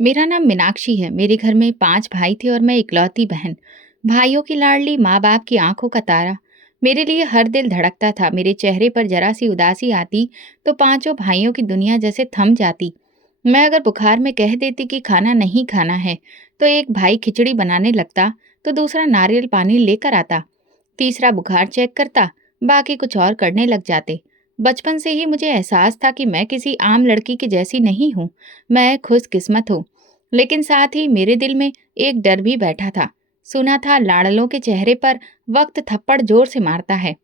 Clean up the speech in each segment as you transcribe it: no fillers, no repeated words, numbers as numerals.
मेरा नाम मीनाक्षी है। मेरे घर में 5 भाई थे और मैं इकलौती बहन। भाइयों की लाडली, माँ-बाप की आँखों का तारा। मेरे लिए हर दिल धड़कता था। मेरे चेहरे पर ज़रा-सी उदासी आती तो पाँचों भाइयों की दुनिया जैसे थम जाती। मैं अगर बुखार में कह देती कि खाना नहीं खाना है, तो एक भाई खिचड़ी बनाने लगता, तो दूसरा नारियल पानी लेकर आता। तीसरा बुखार चेक करता, बाकी कुछ और करने लग जाते। बचपन से ही मुझे एहसास था कि मैं किसी आम लड़की की जैसी नहीं हूँ, मैं खुशकिस्मत हूँ। लेकिन साथ ही मेरे दिल में एक डर भी बैठा था। सुना था लाडलों के चेहरे पर वक्त थप्पड़ जोर से मारता है।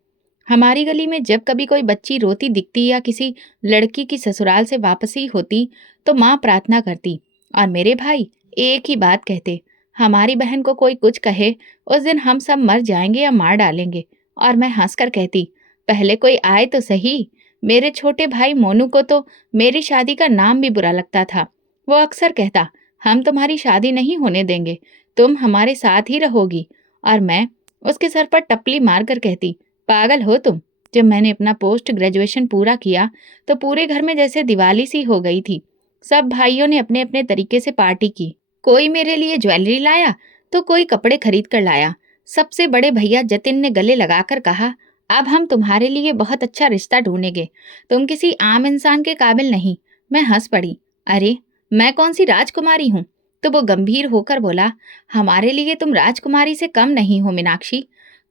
हमारी गली में जब कभी कोई बच्ची रोती दिखती या किसी लड़की की ससुराल से वापसी होती, तो माँ प्रार्थना करती और मेरे भाई एक ही बात कहते, हमारी बहन को कोई कुछ कहे, उस दिन हम सब मर जाएंगे या मार डालेंगे। और मैं हंसकर कहती, पहले कोई आए तो सही। मेरे छोटे भाई मोनू को तो मेरी शादी का नाम भी बुरा लगता था। वो अक्सर कहता, हम तुम्हारी शादी नहीं होने देंगे, तुम हमारे साथ ही रहोगी। और मैं उसके सर पर टपली मारकर कहती, पागल हो तुम। जब मैंने अपना पोस्ट ग्रेजुएशन पूरा किया, तो पूरे घर में जैसे दिवाली सी हो गई थी। सब भाइयों ने अपने अपने तरीके से पार्टी की। कोई मेरे लिए ज्वेलरी लाया, तो कोई कपड़े खरीद कर लाया। सबसे बड़े भैया जतिन ने गले लगाकर कहा, अब हम तुम्हारे लिए बहुत अच्छा रिश्ता ढूंढेंगे, तुम किसी आम इंसान के काबिल नहीं। मैं हंस पड़ी, अरे मैं कौन सी राजकुमारी हूँ। तो वो गंभीर होकर बोला, हमारे लिए तुम राजकुमारी से कम नहीं हो मीनाक्षी।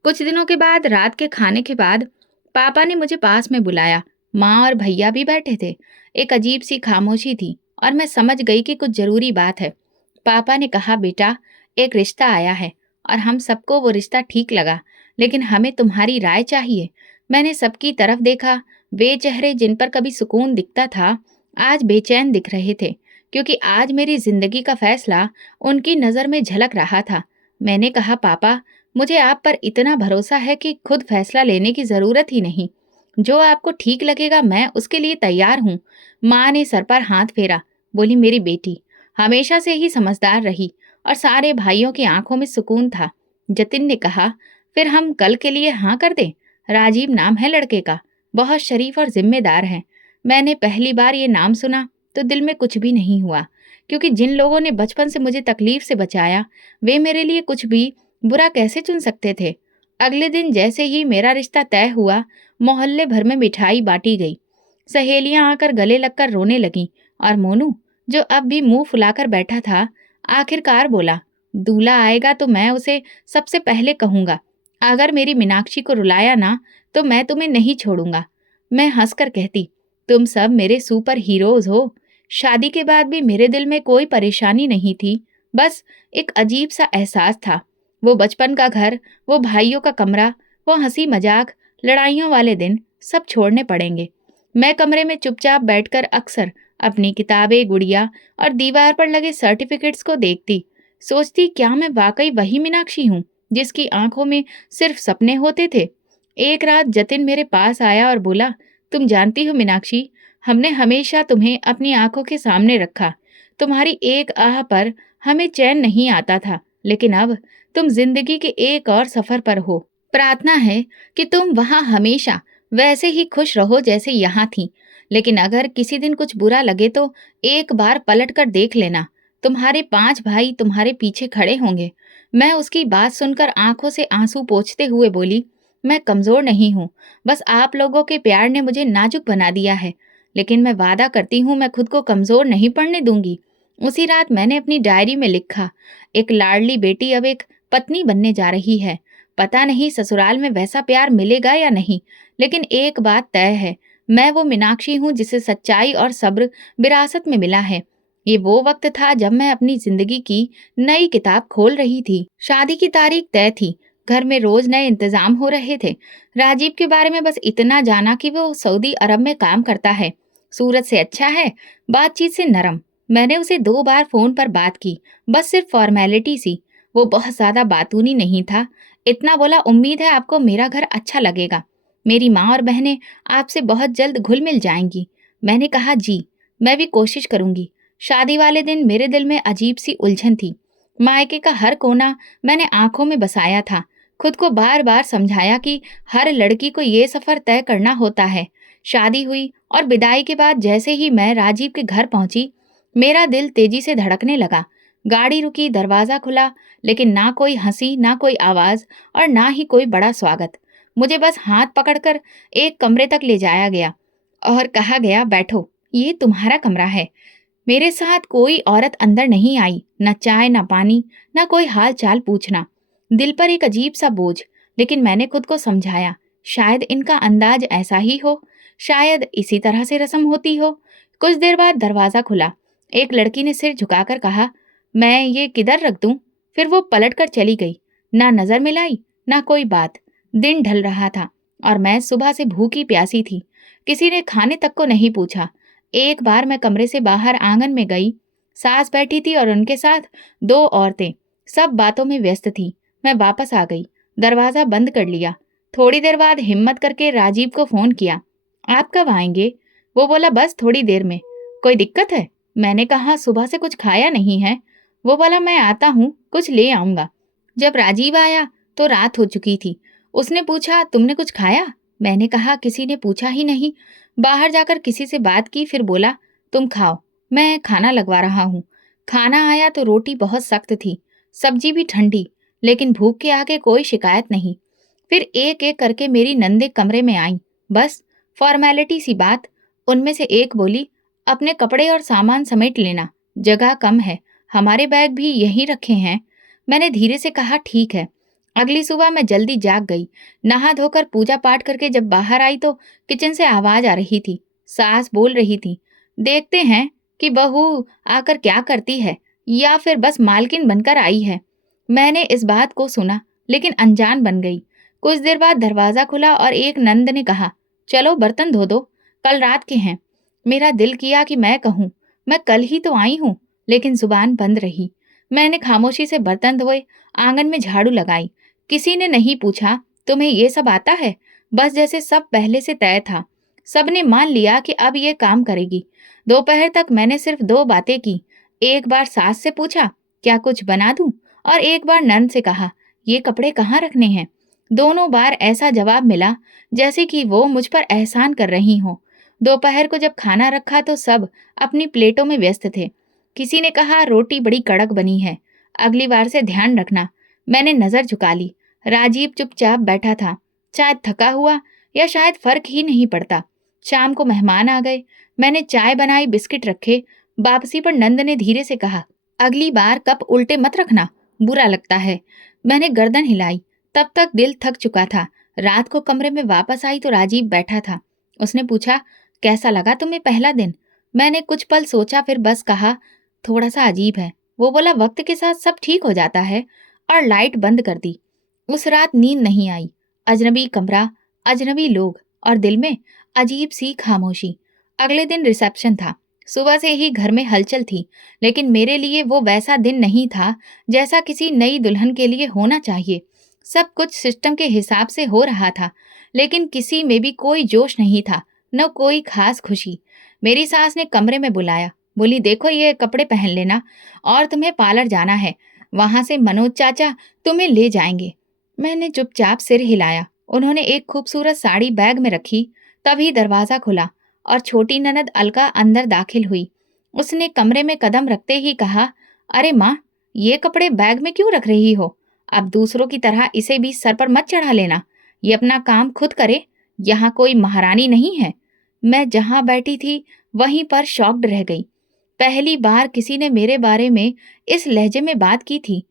कुछ दिनों के बाद रात के खाने के बाद पापा ने मुझे पास में बुलाया। माँ और भैया भी बैठे थे। एक अजीब सी खामोशी थी और मैं समझ गई कि कुछ जरूरी बात है। पापा ने कहा, बेटा एक रिश्ता आया है और हम सबको वो रिश्ता ठीक लगा, लेकिन हमें तुम्हारी राय चाहिए। मैंने सबकी तरफ देखा। वे चेहरे जिन पर कभी सुकून दिखता था, आज बेचैन दिख रहे थे, क्योंकि आज मेरी जिंदगी का फैसला उनकी नज़र में झलक रहा था। मैंने कहा, पापा मुझे आप पर इतना भरोसा है कि खुद फैसला लेने की जरूरत ही नहीं। जो आपको ठीक लगेगा मैं उसके लिए तैयार हूँ। माँ ने सर पर हाथ फेरा, बोली, मेरी बेटी हमेशा से ही समझदार रही। और सारे भाइयों की आंखों में सुकून था। जतिन ने कहा, फिर हम कल के लिए हाँ कर दें। राजीव नाम है लड़के का, बहुत शरीफ और जिम्मेदार है। मैंने पहली बार ये नाम सुना तो दिल में कुछ भी नहीं हुआ, क्योंकि जिन लोगों ने बचपन से मुझे तकलीफ से बचाया, वे मेरे लिए कुछ भी बुरा कैसे चुन सकते थे। अगले दिन जैसे ही मेरा रिश्ता तय हुआ, मोहल्ले भर में मिठाई बांटी गई। सहेलियां आकर गले लगकर रोने लगीं और मोनू, जो अब भी मुंह फुलाकर बैठा था, आखिरकार बोला, दूल्हा आएगा तो मैं उसे सबसे पहले कहूंगा, अगर मेरी मीनाक्षी को रुलाया ना तो मैं तुम्हें नहीं छोड़ूंगा। मैं हंसकर कहती, तुम सब मेरे सुपर हीरोज हो। शादी के बाद भी मेरे दिल में कोई परेशानी नहीं थी, बस एक अजीब सा एहसास था। वो बचपन का घर, वो भाइयों का कमरा, वो हंसी मजाक, लड़ाइयों वाले दिन सब छोड़ने पड़ेंगे। मैं कमरे में चुपचाप बैठकर अक्सर अपनी किताबें, गुड़िया और दीवार पर लगे सर्टिफिकेट्स को देखती, सोचती, क्या मैं वाकई वही मीनाक्षी हूँ जिसकी आंखों में सिर्फ सपने होते थे। एक रात जतिन मेरे पास आया और बोला, तुम जानती हो मीनाक्षी, हमने हमेशा तुम्हें अपनी आंखों के सामने रखा। तुम्हारी एक आह पर हमें चैन नहीं आता था, लेकिन अब तुम जिंदगी के एक और सफर पर हो। प्रार्थना है कि तुम वहां हमेशा वैसे ही खुश रहो जैसे यहाँ थी। लेकिन अगर किसी दिन कुछ बुरा लगे तो एक बार पलट कर देख लेना, तुम्हारे 5 भाई तुम्हारे पीछे खड़े होंगे। मैं उसकी बात सुनकर आंखों से आंसू पोंछते हुए बोली, मैं कमजोर नहीं हूँ, बस आप लोगों के प्यार ने मुझे नाजुक बना दिया है। लेकिन मैं वादा करती हूँ, मैं खुद को कमजोर नहीं पड़ने दूंगी। उसी रात मैंने अपनी डायरी में लिखा, एक लाडली बेटी अब एक पत्नी बनने जा रही है। पता नहीं ससुराल में वैसा प्यार मिलेगा या नहीं, लेकिन एक बात तय है, मैं वो मीनाक्षी हूँ जिसे सच्चाई और सब्र विरासत में मिला है। ये वो वक्त था जब मैं अपनी जिंदगी की नई किताब खोल रही थी। शादी की तारीख तय थी। घर में रोज नए इंतजाम हो रहे थे। राजीव के बारे में बस इतना जाना कि वो सऊदी अरब में काम करता है। सूरत से अच्छा है, बातचीत से नरम। मैंने उसे 2 बार फोन पर बात की, बस सिर्फ फॉर्मेलिटी सी। वो बहुत ज्यादा बातूनी नहीं था। इतना बोला, उम्मीद है आपको मेरा घर अच्छा लगेगा। मेरी माँ और बहनें आपसे बहुत जल्द घुल मिल जाएंगी। मैंने कहा, जी मैं भी कोशिश करूंगी। शादी वाले दिन मेरे दिल में अजीब सी उलझन थी। मायके का हर कोना मैंने आंखों में बसाया था। खुद को बार बार समझाया कि हर लड़की को ये सफर तय करना होता है। शादी हुई और विदाई के बाद जैसे ही मैं राजीव के घर पहुंची, मेरा दिल तेजी से धड़कने लगा। गाड़ी रुकी, दरवाजा खुला, लेकिन ना कोई हंसी, ना कोई आवाज और ना ही कोई बड़ा स्वागत। मुझे बस हाथ पकड़कर एक कमरे तक ले जाया गया और कहा गया, बैठो, ये तुम्हारा कमरा है। मेरे साथ कोई औरत अंदर नहीं आई, न चाय न पानी, न कोई हाल चाल पूछना। दिल पर एक अजीब सा बोझ, लेकिन मैंने खुद को समझाया, शायद इनका अंदाज ऐसा ही हो, शायद इसी तरह से रस्म होती हो। कुछ देर बाद दरवाजा खुला। एक लड़की ने सिर झुकाकर कहा, मैं ये किधर रख दूं? फिर वो पलट कर चली गई। ना नजर मिलाई, ना कोई बात। दिन ढल रहा था और मैं सुबह से भूखी प्यासी थी। किसी ने खाने तक को नहीं पूछा। एक बार मैं कमरे से बाहर आंगन में गई। सास बैठी थी और उनके साथ दो औरतें। सब बातों में व्यस्त थी। मैं वापस आ गई, दरवाजा बंद कर लिया। थोड़ी देर बाद हिम्मत करके राजीव को फोन किया। आप कब आएंगे? वो बोला, बस थोड़ी देर में। कोई दिक्कत है? मैंने कहा, सुबह से कुछ खाया नहीं है। वो बोला, मैं आता हूँ, कुछ ले आऊंगा। जब राजीव आया तो रात हो चुकी थी। उसने पूछा, तुमने कुछ खाया? मैंने कहा, किसी ने पूछा ही नहीं। बाहर जाकर किसी से बात की, फिर बोला, तुम खाओ, मैं खाना लगवा रहा हूँ। खाना आया तो रोटी बहुत सख्त थी, सब्जी भी ठंडी, लेकिन भूख के आगे कोई शिकायत नहीं। फिर एक एक करके मेरी नंदे कमरे में आई। बस फॉर्मेलिटी सी बात। उनमें से एक बोली, अपने कपड़े और सामान समेट लेना, जगह कम है, हमारे बैग भी यहीं रखे हैं। मैंने धीरे से कहा, ठीक है। अगली सुबह मैं जल्दी जाग गई। नहा धोकर पूजा पाठ करके जब बाहर आई तो किचन से आवाज आ रही थी। सास बोल रही थी, देखते हैं कि बहू आकर क्या करती है, या फिर बस मालकिन बनकर आई है। मैंने इस बात को सुना, लेकिन अनजान बन गई। कुछ देर बाद दरवाजा खुला और एक नंद ने कहा, चलो बर्तन धो दो, कल रात के हैं। मेरा दिल किया कि मैं कहूँ, मैं कल ही तो आई हूँ, लेकिन जुबान बंद रही। मैंने खामोशी से बर्तन धोए, आंगन में झाड़ू लगाई। किसी ने नहीं पूछा, तुम्हें ये सब आता है? बस जैसे सब पहले से तय था। सबने मान लिया कि अब ये काम करेगी। दोपहर तक मैंने सिर्फ दो बातें की। एक बार सास से पूछा, क्या कुछ बना दूं? और एक बार नंद से कहा, ये कपड़े कहाँ रखने हैं? दोनों बार ऐसा जवाब मिला जैसे कि वो मुझ पर एहसान कर रही हों। दोपहर को जब खाना रखा तो सब अपनी प्लेटों में व्यस्त थे। किसी ने कहा, रोटी बड़ी कड़क बनी है, अगली बार से ध्यान रखना। मैंने नजर झुका ली। राजीव चुपचाप बैठा था, शायद थका हुआ या शायद फर्क ही नहीं पड़ता। शाम को मेहमान आ गए। मैंने चाय बनाई, बिस्किट रखे। वापसी पर नंद ने धीरे से कहा, अगली बार कप उल्टे मत रखना, बुरा लगता है। मैंने गर्दन हिलाई। तब तक दिल थक चुका था। रात को कमरे में वापस आई तो राजीव बैठा था। उसने पूछा, कैसा लगा तुम्हें पहला दिन? मैंने कुछ पल सोचा, फिर बस कहा, थोड़ा सा अजीब है। वो बोला, वक्त के साथ सब ठीक हो जाता है, और लाइट बंद कर दी। उस रात नींद नहीं आई। अजनबी कमरा, अजनबी लोग, और दिल में अजीब सी खामोशी। अगले दिन रिसेप्शन था। सुबह से ही घर में हलचल थी, लेकिन मेरे लिए वो वैसा दिन नहीं था जैसा किसी नई दुल्हन के लिए होना चाहिए। सब कुछ सिस्टम के हिसाब से हो रहा था, लेकिन किसी में भी कोई जोश नहीं था, न कोई खास खुशी। मेरी सास ने कमरे में बुलाया, बोली, देखो ये कपड़े पहन लेना, और तुम्हें पार्लर जाना है, वहां से मनोज चाचा तुम्हें ले जाएंगे। मैंने चुपचाप सिर हिलाया। उन्होंने एक खूबसूरत साड़ी बैग में रखी। तभी दरवाजा खुला और छोटी ननद अलका अंदर दाखिल हुई। उसने कमरे में कदम रखते ही कहा, अरे माँ, ये कपड़े बैग में क्यों रख रही हो? अब दूसरों की तरह इसे भी सर पर मत चढ़ा लेना। ये अपना काम खुद करे, यहाँ कोई महारानी नहीं है। मैं जहाँ बैठी थी वहीं पर शॉक्ड रह गई। पहली बार किसी ने मेरे बारे में इस लहजे में बात की थी।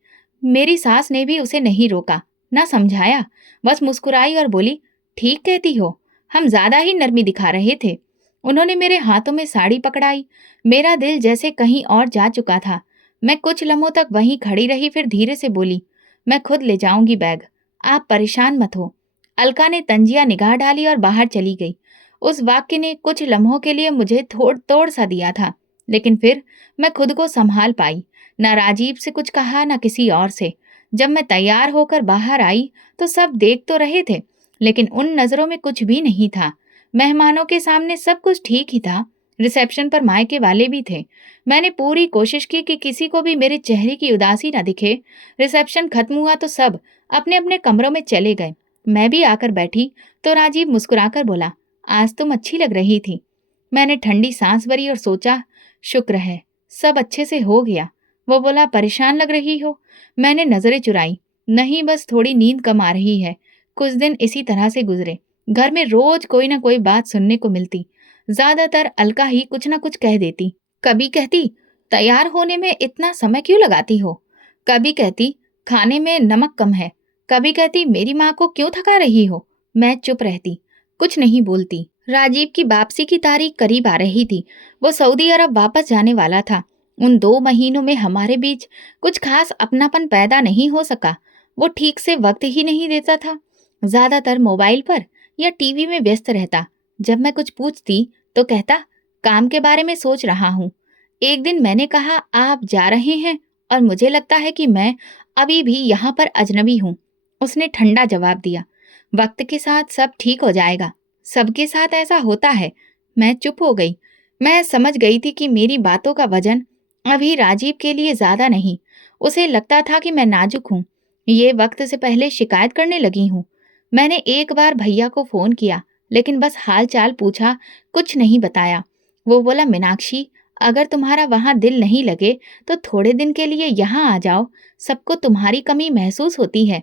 मेरी सास ने भी उसे नहीं रोका, ना समझाया, बस मुस्कुराई और बोली, ठीक कहती हो, हम ज्यादा ही नरमी दिखा रहे थे। उन्होंने मेरे हाथों में साड़ी पकड़ाई। मेरा दिल जैसे कहीं और जा चुका था। मैं कुछ लम्हों तक वहीं खड़ी रही, फिर धीरे से बोली, मैं खुद ले जाऊंगी बैग, आप परेशान मत हो। अलका ने तंजिया निगाह डाली और बाहर चली गई। उस वाक्य ने कुछ लम्हों के लिए मुझे थोड़ तोड़ सा दिया था, लेकिन फिर मैं खुद को संभाल पाई। ना राजीव से कुछ कहा, ना किसी और से। जब मैं तैयार होकर बाहर आई तो सब देख तो रहे थे, लेकिन उन नजरों में कुछ भी नहीं था। मेहमानों के सामने सब कुछ ठीक ही था। रिसेप्शन पर मायके वाले भी थे। मैंने पूरी कोशिश की कि किसी को भी मेरे चेहरे की उदासी न दिखे। रिसेप्शन खत्म हुआ तो सब अपने अपने कमरों में चले गए। मैं भी आकर बैठी तो राजीव मुस्कुराकर बोला, आज तुम अच्छी लग रही थी। मैंने ठंडी सांस भरी और सोचा, शुक्र है, सब अच्छे से हो गया। वो बोला, परेशान लग रही हो। मैंने नजरें चुराई। नहीं, बस थोड़ी नींद कम आ रही है। कुछ दिन इसी तरह से गुजरे। घर में रोज कोई ना कोई बात सुनने को मिलती। ज्यादातर अलका ही कुछ ना कुछ कह देती। कभी कहती, तैयार होने में इतना समय क्यों लगाती हो? कभी कहती, खाने में नमक कम है। कभी कहती, मेरी माँ को क्यों थका रही हो? मैं चुप रहती, कुछ नहीं बोलती। राजीव की वापसी की तारीख करीब आ रही थी। वो सऊदी अरब वापस जाने वाला था। उन 2 महीनों में हमारे बीच कुछ खास अपनापन पैदा नहीं हो सका। वो ठीक से वक्त ही नहीं देता था। ज्यादातर मोबाइल पर या टीवी में व्यस्त रहता। जब मैं कुछ पूछती तो कहता, काम के बारे में सोच रहा हूँ। एक दिन मैंने कहा, आप जा रहे हैं और मुझे लगता है कि मैं अभी भी यहाँ पर अजनबी हूँ। उसने ठंडा जवाब दिया, वक्त के साथ सब ठीक हो जाएगा। सबके साथ ऐसा होता है। मैं चुप हो गई। मैं समझ गई थी कि मेरी बातों का वजन अभी राजीव के लिए ज्यादा नहीं। उसे लगता था कि मैं नाजुक हूँ। ये वक्त से पहले शिकायत करने लगी हूँ। मैंने एक बार भैया को फोन किया, लेकिन बस हाल चाल पूछा, कुछ नहीं बताया। वो बोला, मीनाक्षी, अगर तुम्हारा वहां दिल नहीं लगे तो थोड़े दिन के लिए यहाँ आ जाओ। सबको तुम्हारी कमी महसूस होती है।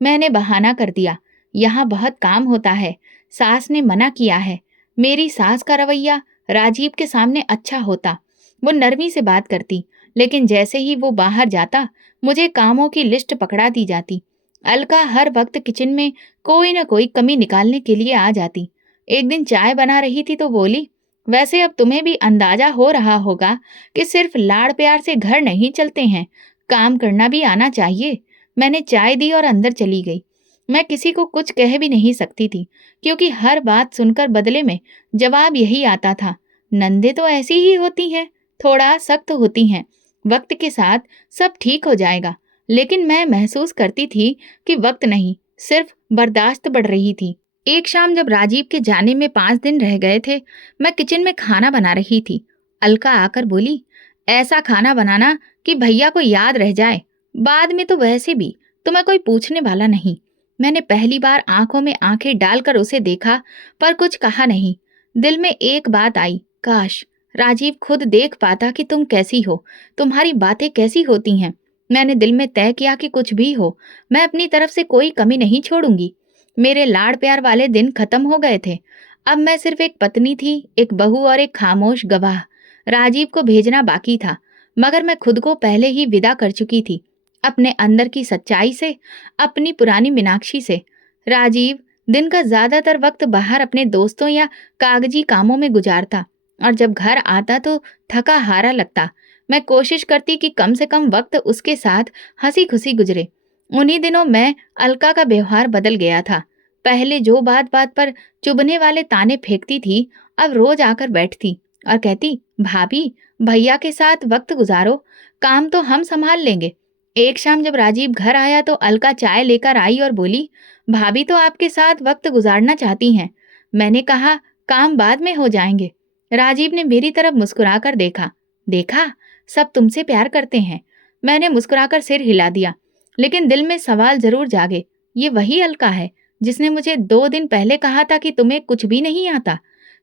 मैंने बहाना कर दिया, यहाँ बहुत काम होता है। सास ने मना किया है। मेरी सास का रवैया राजीव के सामने अच्छा होता। वो नरमी से बात करती, लेकिन जैसे ही वो बाहर जाता, मुझे कामों की लिस्ट पकड़ा दी जाती। अलका हर वक्त किचन में कोई न कोई कमी निकालने के लिए आ जाती। एक दिन चाय बना रही थी तो बोली, वैसे अब तुम्हें भी अंदाजा हो रहा होगा कि सिर्फ लाड़ प्यार से घर नहीं चलते हैं, काम करना भी आना चाहिए। मैंने चाय दी और अंदर चली गई। मैं किसी को कुछ कह भी नहीं सकती थी, क्योंकि हर बात सुनकर बदले में जवाब यही आता था, नंदे तो ऐसी ही होती हैं, थोड़ा सख्त होती हैं। वक्त के साथ सब ठीक हो जाएगा। लेकिन मैं महसूस करती थी कि वक्त नहीं, सिर्फ बर्दाश्त बढ़ रही थी। एक शाम जब राजीव के जाने में 5 दिन रह गए थे, मैं किचन में खाना बना रही थी। अलका आकर बोली, ऐसा खाना बनाना कि भैया को याद रह जाए। बाद में तो वैसे भी तुम्हें कोई पूछने वाला नहीं। मैंने पहली बार आंखों में आंखें डालकर उसे देखा, पर कुछ कहा नहीं। दिल में एक बात आई, काश राजीव खुद देख पाता कि तुम कैसी हो, तुम्हारी बातें कैसी होती हैं। मैंने दिल में तय किया कि कुछ भी हो, मैं अपनी तरफ से कोई कमी नहीं छोड़ूंगी। मेरे लाड़ प्यार वाले दिन खत्म हो गए थे। अब मैं सिर्फ एक पत्नी थी, एक बहू और एक खामोश गवाह। राजीव को भेजना बाकी था, मगर मैं खुद को पहले ही विदा कर चुकी थी, अपने अंदर की सच्चाई से, अपनी पुरानी मीनाक्षी से। राजीव दिन का ज्यादातर वक्त बाहर अपने दोस्तों या कागजी कामों में गुजारता, और जब घर आता तो थका हारा लगता। मैं कोशिश करती कि कम से कम वक्त उसके साथ हंसी खुशी गुजरे। उन्हीं दिनों मैं अलका का व्यवहार बदल गया था। पहले जो बात बात पर चुभने वाले ताने फेंकती थी, अब रोज आकर बैठती और कहती, भाभी, भैया के साथ वक्त गुजारो, काम तो हम संभाल लेंगे। एक शाम जब राजीव घर आया तो अलका चाय लेकर आई और बोली, भाभी तो आपके साथ वक्त गुजारना चाहती हैं। मैंने कहा, काम बाद में हो जाएंगे। राजीव ने मेरी तरफ मुस्कुराकर देखा। देखा, सब तुमसे प्यार करते हैं। मैंने मुस्कुराकर सिर हिला दिया, लेकिन दिल में सवाल जरूर जागे, ये वही अलका है जिसने मुझे 2 दिन पहले कहा था कि तुम्हें कुछ भी नहीं आता।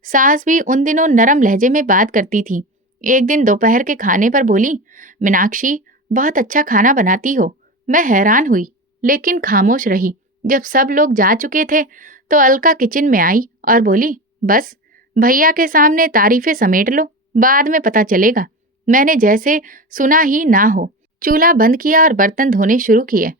सास भी उन दिनों नरम लहजे में बात करती थी। एक दिन दोपहर के खाने पर बोली, मीनाक्षी, बहुत अच्छा खाना बनाती हो। मैं हैरान हुई, लेकिन खामोश रही। जब सब लोग जा चुके थे तो अलका किचन में आई और बोली, बस भैया के सामने तारीफें समेट लो, बाद में पता चलेगा। मैंने जैसे सुना ही ना हो। चूल्हा बंद किया और बर्तन धोने शुरू किए।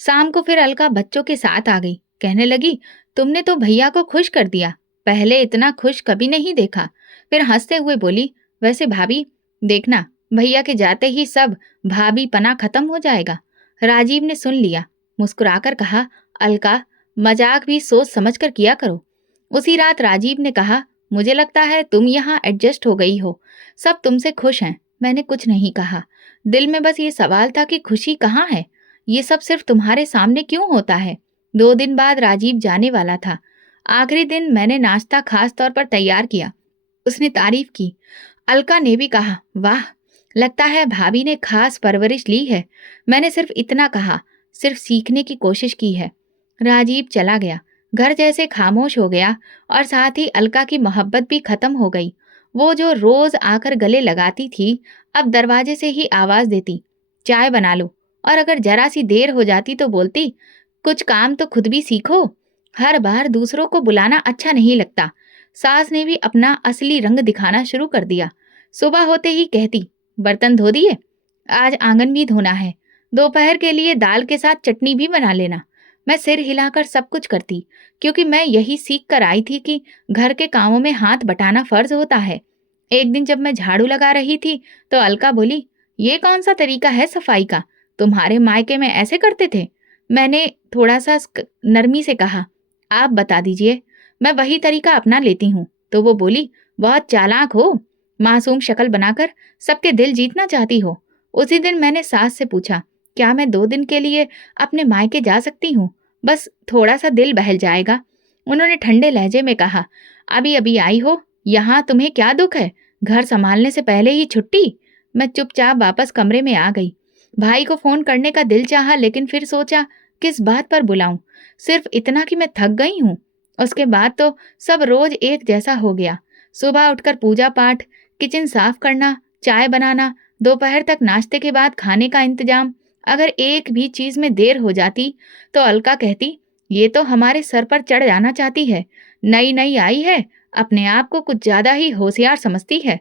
शाम को फिर अलका बच्चों के साथ आ गई। कहने लगी, तुमने तो भैया को खुश कर दिया, पहले इतना खुश कभी नहीं देखा। फिर हंसते हुए बोली, वैसे भाभी, देखना, भैया के जाते ही सब भाभी पना खत्म हो जाएगा। राजीव ने सुन लिया, मुस्कुराकर कहा, अलका, मजाक भी सोच समझ कर किया करो। उसी रात राजीव ने कहा, मुझे लगता है तुम यहाँ एडजस्ट हो गई हो, सब तुमसे खुश हैं। मैंने कुछ नहीं कहा। दिल में बस ये सवाल था कि खुशी कहाँ है? ये सब सिर्फ तुम्हारे सामने क्यों होता है? 2 दिन बाद राजीव जाने वाला था। आखिरी दिन मैंने नाश्ता खास तौर पर तैयार किया। उसने तारीफ की। अलका ने भी कहा, वाह, लगता है भाभी ने खास परवरिश ली है। मैंने सिर्फ इतना कहा, सिर्फ सीखने की कोशिश की है। राजीव चला गया। घर जैसे खामोश हो गया, और साथ ही अलका की मोहब्बत भी खत्म हो गई। वो जो रोज आकर गले लगाती थी, अब दरवाजे से ही आवाज देती, चाय बना लो। और अगर जरा सी देर हो जाती तो बोलती, कुछ काम तो खुद भी सीखो। हर बार दूसरों को बुलाना अच्छा नहीं लगता। सास ने भी अपना असली रंग दिखाना शुरू कर दिया। सुबह होते ही कहती, बर्तन धो दिए? आज आंगन भी धोना है। दोपहर के लिए दाल के साथ चटनी भी बना लेना। मैं सिर हिलाकर सब कुछ करती, क्योंकि मैं यही सीख कर आई थी कि घर के कामों में हाथ बटाना फर्ज होता है। एक दिन जब मैं झाड़ू लगा रही थी तो अलका बोली, ये कौन सा तरीका है सफाई का? तुम्हारे मायके में ऐसे करते थे? मैंने थोड़ा सा नरमी से कहा, आप बता दीजिए, मैं वही तरीका अपना लेती हूँ। तो वो बोली, बहुत चालाक हो, मासूम शक्ल बनाकर सबके दिल जीतना चाहती हो। उसी दिन मैंने सास से पूछा, क्या मैं 2 दिन के लिए अपने मायके जा सकती हूँ? बस थोड़ा सा दिल बहल जाएगा। उन्होंने ठंडे लहजे में कहा, अभी अभी आई हो, यहाँ तुम्हें क्या दुख है? घर संभालने से पहले ही छुट्टी? मैं चुपचाप वापस कमरे में आ गई। भाई को फोन करने का दिल चाहा, लेकिन फिर सोचा, किस बात पर बुलाऊं? सिर्फ इतना कि मैं थक गई हूँ। उसके बाद तो सब रोज एक जैसा हो गया। सुबह उठकर पूजा पाठ, किचन साफ करना, चाय बनाना, दोपहर तक नाश्ते के बाद खाने का इंतजाम। अगर एक भी चीज में देर हो जाती तो अलका कहती, ये तो हमारे सर पर चढ़ जाना चाहती है। नई नई आई है, अपने आप को कुछ ज्यादा ही होशियार समझती है।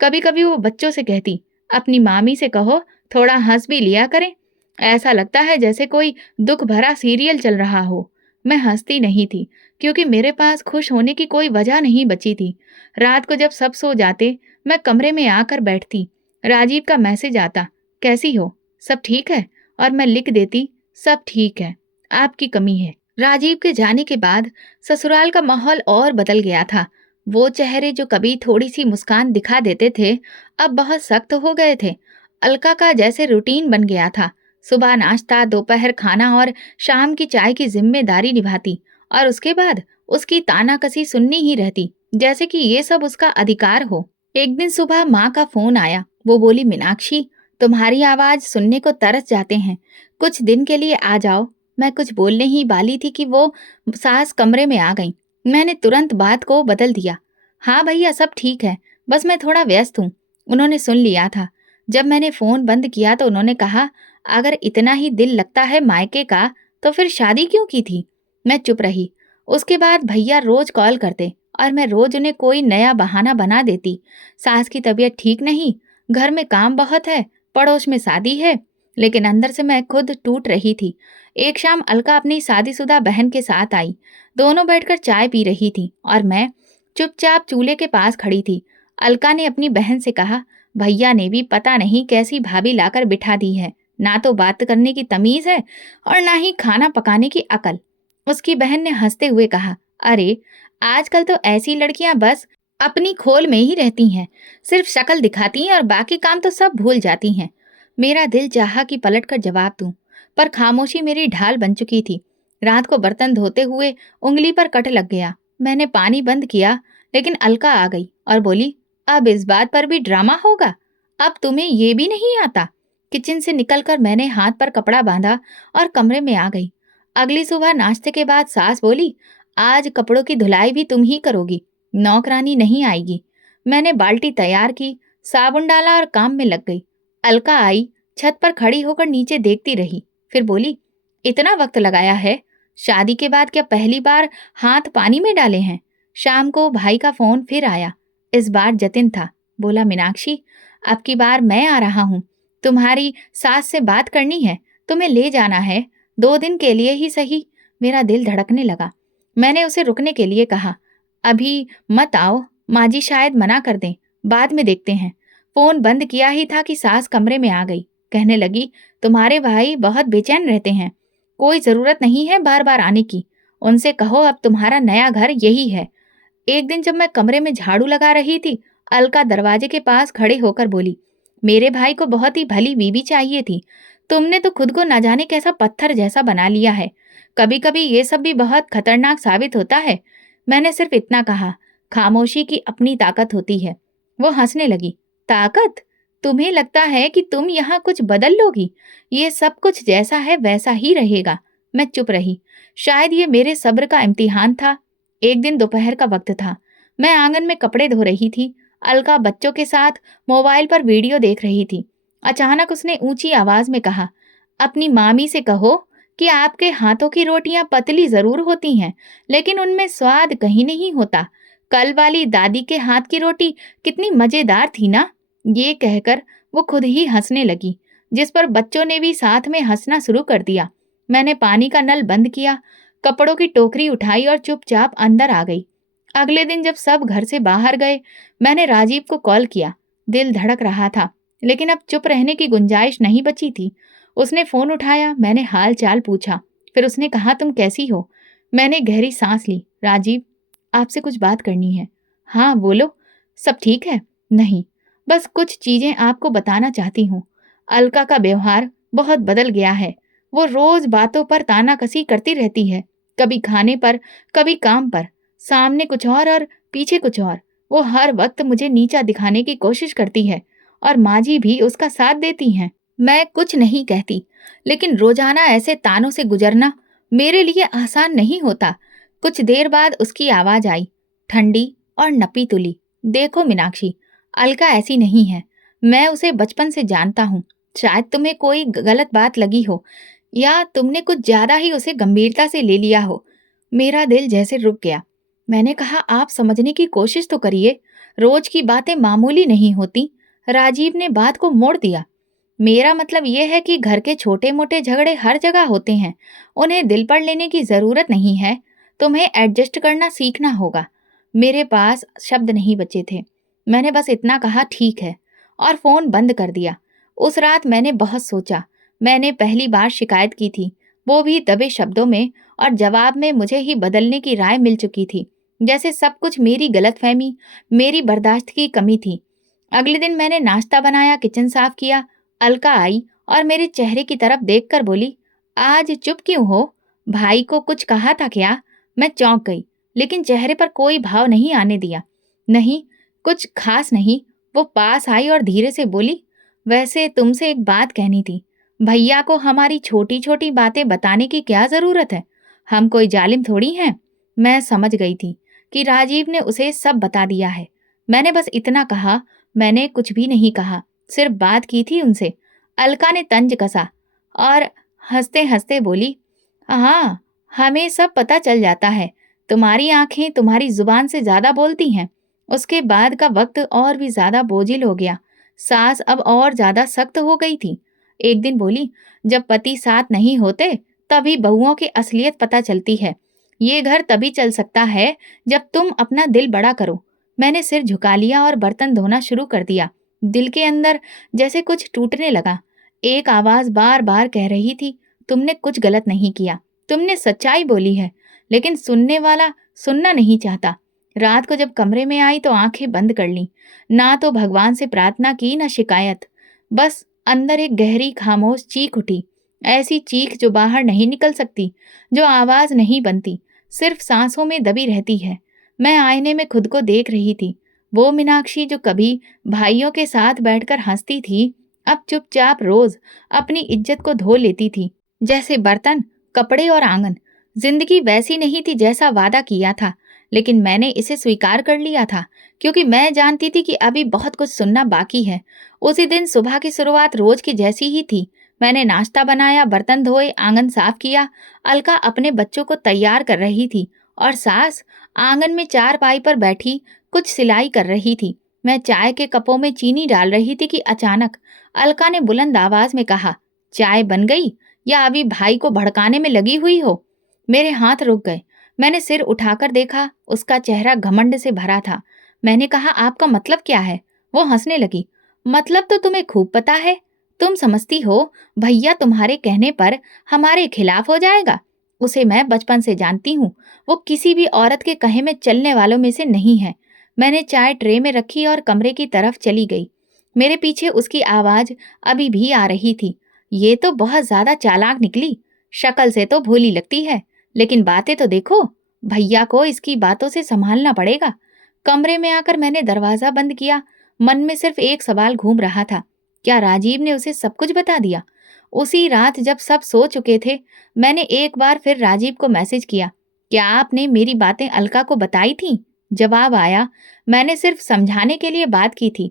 कभी कभी वो बच्चों से कहती, अपनी मामी से कहो थोड़ा हंस भी लिया करें। ऐसा लगता है जैसे कोई दुख भरा सीरियल चल रहा हो। मैं हंसती नहीं थी, क्योंकि मेरे पास खुश होने की कोई वजह नहीं बची थी। रात को जब सब सो जाते, मैं कमरे में आकर बैठती। राजीव का मैसेज आता, कैसी हो, सब ठीक है? और मैं लिख देती, सब ठीक है, आपकी कमी है। राजीव के जाने के बाद ससुराल का माहौल और बदल गया था। वो चेहरे जो कभी थोड़ी सी मुस्कान दिखा देते थे, अब बहुत सख्त हो गए थे। अलका का जैसे रूटीन बन गया था। सुबह नाश्ता, दोपहर खाना और शाम की चाय की जिम्मेदारी निभाती, और उसके बाद उसकी तानाकसी सुननी ही रहती, जैसे कि ये सब उसका अधिकार हो। एक दिन सुबह माँ का फोन आया। वो बोली, मीनाक्षी, तुम्हारी आवाज सुनने को तरस जाते हैं, कुछ दिन के लिए आ जाओ। मैं कुछ बोलने ही वाली थी कि वो सास कमरे में आ गई। मैंने तुरंत बात को बदल दिया, हाँ भैया सब ठीक है, बस मैं थोड़ा व्यस्त हूँ। उन्होंने सुन लिया था। जब मैंने फोन बंद किया तो उन्होंने कहा, अगर इतना ही दिल लगता है मायके का तो फिर शादी क्यों की थी? मैं चुप रही। उसके बाद भैया रोज कॉल करते और मैं रोज उन्हें कोई नया बहाना बना देती। सास की तबीयत ठीक नहीं, घर में काम बहुत है, पड़ोस में शादी है। लेकिन अंदर से मैं खुद टूट रही थी। एक शाम अलका अपनी शादीशुदा बहन के साथ आई। दोनों बैठकर चाय पी रही थी और मैं चुपचाप चूल्हे के पास खड़ी थी। अलका ने अपनी बहन से कहा, भैया ने भी पता नहीं कैसी भाभी लाकर बिठा दी है, ना तो बात करने की तमीज है और ना ही खाना पकाने की अकल। उसकी बहन ने हंसते हुए कहा, अरे आजकल तो ऐसी लड़कियां बस अपनी खोल में ही रहती हैं, सिर्फ शक्ल दिखाती हैं और बाकी काम तो सब भूल जाती हैं। मेरा दिल चाहा कि पलटकर जवाब दूं, पर खामोशी मेरी ढाल बन चुकी थी। रात को बर्तन धोते हुए उंगली पर कट लग गया। मैंने पानी बंद किया, लेकिन अलका आ गई और बोली, अब इस बात पर भी ड्रामा होगा? अब तुम्हें ये भी नहीं आता? किचन से निकलकर मैंने हाथ पर कपड़ा बांधा और कमरे में आ गई। अगली सुबह नाश्ते के बाद सास बोली, आज कपड़ों की धुलाई भी तुम ही करोगी, नौकरानी नहीं आएगी। मैंने बाल्टी तैयार की, साबुन डाला और काम में लग गई। अलका आई, छत पर खड़ी होकर नीचे देखती रही, फिर बोली, इतना वक्त लगाया है? शादी के बाद क्या पहली बार हाथ पानी में डाले हैं? शाम को भाई का फोन फिर आया। इस बार जतिन था। बोला, मीनाक्षी, अब की बार मैं आ रहा हूँ, तुम्हारी सास से बात करनी है, तुम्हें ले जाना है, 2 दिन के लिए ही सही। मेरा दिल धड़कने लगा। मैंने उसे रुकने के लिए कहा, अभी मत आओ, माँ जी शायद मना कर दें, बाद में देखते हैं। फोन बंद किया ही था कि सास कमरे में आ गई। कहने लगी, तुम्हारे भाई बहुत बेचैन रहते हैं, कोई जरूरत नहीं है बार बार आने की, उनसे कहो अब तुम्हारा नया घर यही है। एक दिन जब मैं कमरे में झाड़ू लगा रही थी, अलका दरवाजे के पास खड़े होकर बोली, मेरे भाई को बहुत ही भली बीवी चाहिए थी, तुमने तो खुद को न जाने कैसा पत्थर जैसा बना लिया है। कभी कभी ये सब भी बहुत खतरनाक साबित होता है। मैंने सिर्फ इतना कहा, खामोशी की अपनी ताकत होती है। वो हंसने लगी, ताकत? तुम्हें लगता है कि तुम यहाँ कुछ बदल लोगी? ये सब कुछ जैसा है वैसा ही रहेगा। मैं चुप रही। शायद ये मेरे सब्र का इम्तिहान था। एक दिन दोपहर का वक्त था। मैं आंगन में कपड़े धो रही थी। अलका बच्चों के साथ मोबाइल पर वीडियो देख रही थी। अचानक उसने ऊंची आवाज में कहा, अपनी मामी से कहो कि आपके हाथों की रोटियां पतली जरूर होती हैं, लेकिन उनमें स्वाद कहीं नहीं होता। कल वाली दादी के हाथ की रोटी कितनी मजेदार थी ना। ये कहकर वो खुद ही हंसने लगी, जिस पर बच्चों ने भी साथ में हंसना शुरू कर दिया। मैंने पानी का नल बंद किया, कपड़ों की टोकरी उठाई और चुपचाप अंदर आ गई। अगले दिन जब सब घर से बाहर गए, मैंने राजीव को कॉल किया। दिल धड़क रहा था, लेकिन अब चुप रहने की गुंजाइश नहीं बची थी। उसने फोन उठाया, मैंने हाल चाल पूछा। फिर उसने कहा, तुम कैसी हो? मैंने गहरी सांस ली। राजीव, आपसे कुछ बात करनी है। हाँ बोलो। सब ठीक है? नहीं, बस कुछ चीजें आपको बताना चाहती हूँ। अलका का व्यवहार बहुत बदल गया है। वो रोज बातों पर तानाकसी करती रहती है, कभी खाने पर, कभी काम पर। सामने कुछ और पीछे कुछ और। वो हर वक्त मुझे नीचा दिखाने की कोशिश करती है, और माँ जी भी उसका साथ देती हैं। मैं कुछ नहीं कहती, लेकिन रोजाना ऐसे तानों से गुजरना मेरे लिए आसान नहीं होता। कुछ देर बाद उसकी आवाज आई, ठंडी और नपी तुली। देखो मीनाक्षी, अलका ऐसी नहीं है। मैं उसे बचपन से जानता हूँ। शायद तुम्हें कोई गलत बात लगी हो, या तुमने कुछ ज्यादा ही उसे गंभीरता से ले लिया हो। मेरा दिल जैसे रुक गया। मैंने कहा, आप समझने की कोशिश तो करिए। रोज की बातें मामूली नहीं होती। राजीव ने बात को मोड़ दिया। मेरा मतलब यह है कि घर के छोटे मोटे झगड़े हर जगह होते हैं, उन्हें दिल पर लेने की जरूरत नहीं है। तुम्हें एडजस्ट करना सीखना होगा। मेरे पास शब्द नहीं बचे थे। मैंने बस इतना कहा, ठीक है, और फोन बंद कर दिया। उस रात मैंने बहुत सोचा। मैंने पहली बार शिकायत की थी, वो भी दबे शब्दों में, और जवाब में मुझे ही बदलने की राय मिल चुकी थी। जैसे सब कुछ मेरी गलतफहमी, मेरी बर्दाश्त की कमी थी। अगले दिन मैंने नाश्ता बनाया, किचन साफ किया। अलका आई और मेरे चेहरे की तरफ देखकर बोली, आज चुप क्यों हो? भाई को कुछ कहा था क्या? मैं चौंक गई, लेकिन चेहरे पर कोई भाव नहीं आने दिया। नहीं, कुछ खास नहीं। वो पास आई और धीरे से बोली, वैसे तुमसे एक बात कहनी थी। भैया को हमारी छोटी छोटी बातें बताने की क्या जरूरत है? हम कोई जालिम थोड़ी हैं। मैं समझ गई थी कि राजीव ने उसे सब बता दिया है। मैंने बस इतना कहा, मैंने कुछ भी नहीं कहा, सिर्फ बात की थी उनसे। अलका ने तंज कसा और हंसते हंसते बोली, हाँ, हमें सब पता चल जाता है। तुम्हारी आंखें तुम्हारी जुबान से ज्यादा बोलती हैं। उसके बाद का वक्त और भी ज्यादा बोझिल हो गया। सास अब और ज्यादा सख्त हो गई थी। एक दिन बोली, जब पति साथ नहीं होते तभी बहुओं की असलियत पता चलती है। ये घर तभी चल सकता है जब तुम अपना दिल बड़ा करो। मैंने सिर झुका लिया और बर्तन धोना शुरू कर दिया। दिल के अंदर जैसे कुछ टूटने लगा। एक आवाज बार बार कह रही थी, तुमने कुछ गलत नहीं किया, तुमने सच्चाई बोली है। लेकिन सुनने वाला सुनना नहीं चाहता। रात को जब कमरे में आई तो आंखें बंद कर ली। ना तो भगवान से प्रार्थना की, ना शिकायत। बस अंदर एक गहरी खामोश चीख उठी। ऐसी चीख जो बाहर नहीं निकल सकती, जो आवाज नहीं बनती, सिर्फ सांसों में दबी रहती है। मैं आईने में खुद को देख रही थी। वो मीनाक्षी जो कभी भाइयों के साथ बैठकर हंसती थी, अब चुपचाप रोज अपनी इज्जत को धो लेती थी, जैसे बर्तन, कपड़े और आंगन। जिंदगी वैसी नहीं थी जैसा वादा किया था, लेकिन मैंने इसे स्वीकार कर लिया था, क्योंकि मैं जानती थी कि अभी बहुत कुछ सुनना बाकी है। उसी दिन सुबह की शुरुआत रोज की जैसी ही थी। मैंने नाश्ता बनाया, बर्तन धोए, आंगन साफ किया। अलका अपने बच्चों को तैयार कर रही थी, और सास आंगन में चारपाई पर बैठी कुछ सिलाई कर रही थी। मैं चाय के कपों में चीनी डाल रही थी कि अचानक अलका ने बुलंद आवाज में कहा, चाय बन गई या अभी भाई को भड़काने में लगी हुई हो? मेरे हाथ रुक गए। मैंने सिर उठाकर देखा, उसका चेहरा घमंड से भरा था। मैंने कहा, आपका मतलब क्या है? वो हंसने लगी। मतलब तो तुम्हें खूब पता है। तुम समझती हो भैया तुम्हारे कहने पर हमारे खिलाफ हो जाएगा। उसे मैं बचपन से जानती हूँ। वो किसी भी औरत के कहे में चलने वालों में से नहीं है। मैंने चाय ट्रे में रखी और कमरे की तरफ चली गई। मेरे पीछे उसकी आवाज अभी भी आ रही थी। ये तो बहुत ज्यादा चालाक निकली। शक्ल से तो भोली लगती है, लेकिन बातें तो देखो। भैया को इसकी बातों से संभालना पड़ेगा। कमरे में आकर मैंने दरवाजा बंद किया। मन में सिर्फ एक सवाल घूम रहा था, क्या राजीव ने उसे सब कुछ बता दिया? उसी रात जब सब सो चुके थे, मैंने एक बार फिर राजीव को मैसेज किया, क्या आपने मेरी बातें अलका को बताई थी? जवाब आया, मैंने सिर्फ समझाने के लिए बात की थी।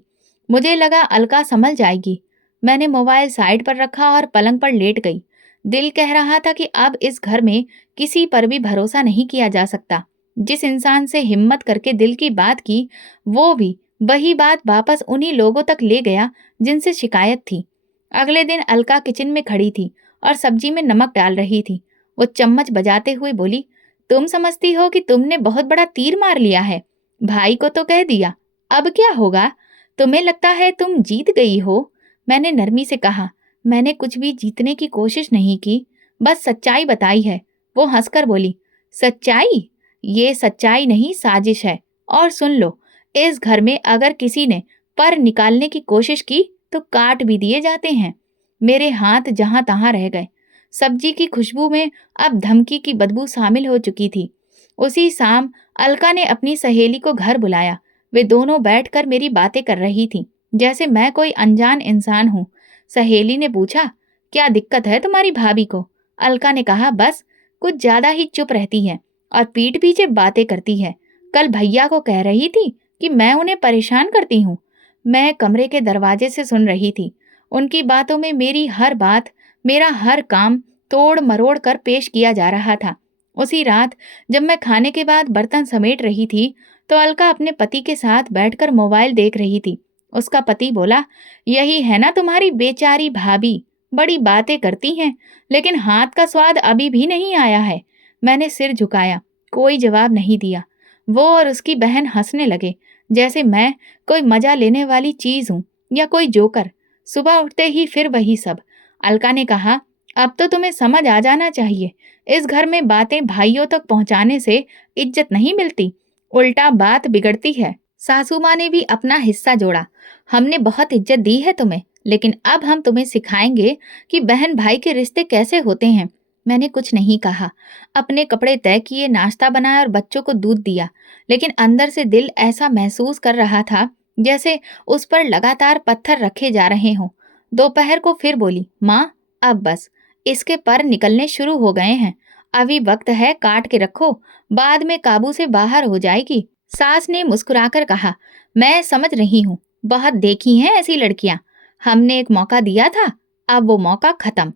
मुझे लगा अलका संभल जाएगी। मैंने मोबाइल साइड पर रखा और पलंग पर लेट गई। दिल कह रहा था कि अब इस घर में किसी पर भी भरोसा नहीं किया जा सकता। जिस इंसान से हिम्मत करके दिल की बात की, वो भी वही बात वापस उन्हीं लोगों तक ले गया जिनसे शिकायत थी। अगले दिन अलका किचन में खड़ी थी और सब्जी में नमक डाल रही थी। वो चम्मच बजाते हुए बोली, तुम समझती हो कि तुमने बहुत बड़ा तीर मार लिया है। भाई को तो कह दिया, अब क्या होगा? तुम्हें लगता है तुम जीत गई हो? मैंने नरमी से कहा, मैंने कुछ भी जीतने की कोशिश नहीं की, बस सच्चाई बताई है। वो हंसकर बोली, सच्चाई? ये सच्चाई नहीं, साजिश है। और सुन लो, इस घर में अगर किसी ने पर निकालने की कोशिश की तो काट भी दिए जाते हैं। मेरे हाथ जहां तहां रह गए। सब्जी की खुशबू में अब धमकी की बदबू शामिल हो चुकी थी। उसी शाम अलका ने अपनी सहेली को घर बुलाया। वे दोनों बैठकर मेरी बातें कर रही थीं, जैसे मैं कोई अनजान इंसान हूँ। सहेली ने पूछा, क्या दिक्कत है तुम्हारी भाभी को? अलका ने कहा, बस कुछ ज्यादा ही चुप रहती है और पीठ पीछे बातें करती है। कल भैया को कह रही थी कि मैं उन्हें परेशान करती हूँ। मैं कमरे के दरवाजे से सुन रही थी। उनकी बातों में मेरी हर बात, मेरा हर काम तोड़ मरोड़ कर पेश किया जा रहा था। उसी रात जब मैं खाने के बाद बर्तन समेट रही थी, तो अलका अपने पति के साथ बैठकर मोबाइल देख रही थी। उसका पति बोला, यही है ना तुम्हारी बेचारी भाभी, बड़ी बातें करती हैं, लेकिन हाथ का स्वाद अभी भी नहीं आया है। मैंने सिर झुकाया, कोई जवाब नहीं दिया। वो और उसकी बहन हंसने लगे, जैसे मैं कोई मजा लेने वाली चीज हूं या कोई जोकर। सुबह उठते ही फिर वही सब। अलका ने कहा, अब तो तुम्हें समझ आ जाना चाहिए, इस घर में बातें भाइयों तक पहुंचाने से इज्जत नहीं मिलती, उल्टा बात बिगड़ती है। सासू माँ ने भी अपना हिस्सा जोड़ा, हमने बहुत इज्जत दी है तुम्हें, लेकिन अब हम तुम्हें सिखाएंगे कि बहन भाई के रिश्ते कैसे होते हैं। मैंने कुछ नहीं कहा, अपने कपड़े तय किए, नाश्ता बनाया और बच्चों को दूध दिया, लेकिन अंदर से दिल ऐसा महसूस कर रहा था जैसे उस पर लगातार पत्थर रखे जा रहे हों। दोपहर को फिर बोली, माँ अब बस, इसके पर निकलने शुरू हो गए हैं, अभी वक्त है, काट के रखो, बाद में काबू से बाहर हो जाएगी। सास ने मुस्कुराकर कहा, मैं समझ रही हूँ, बहुत देखी हैं ऐसी लड़कियां, हमने एक मौका दिया था, अब वो मौका खत्म।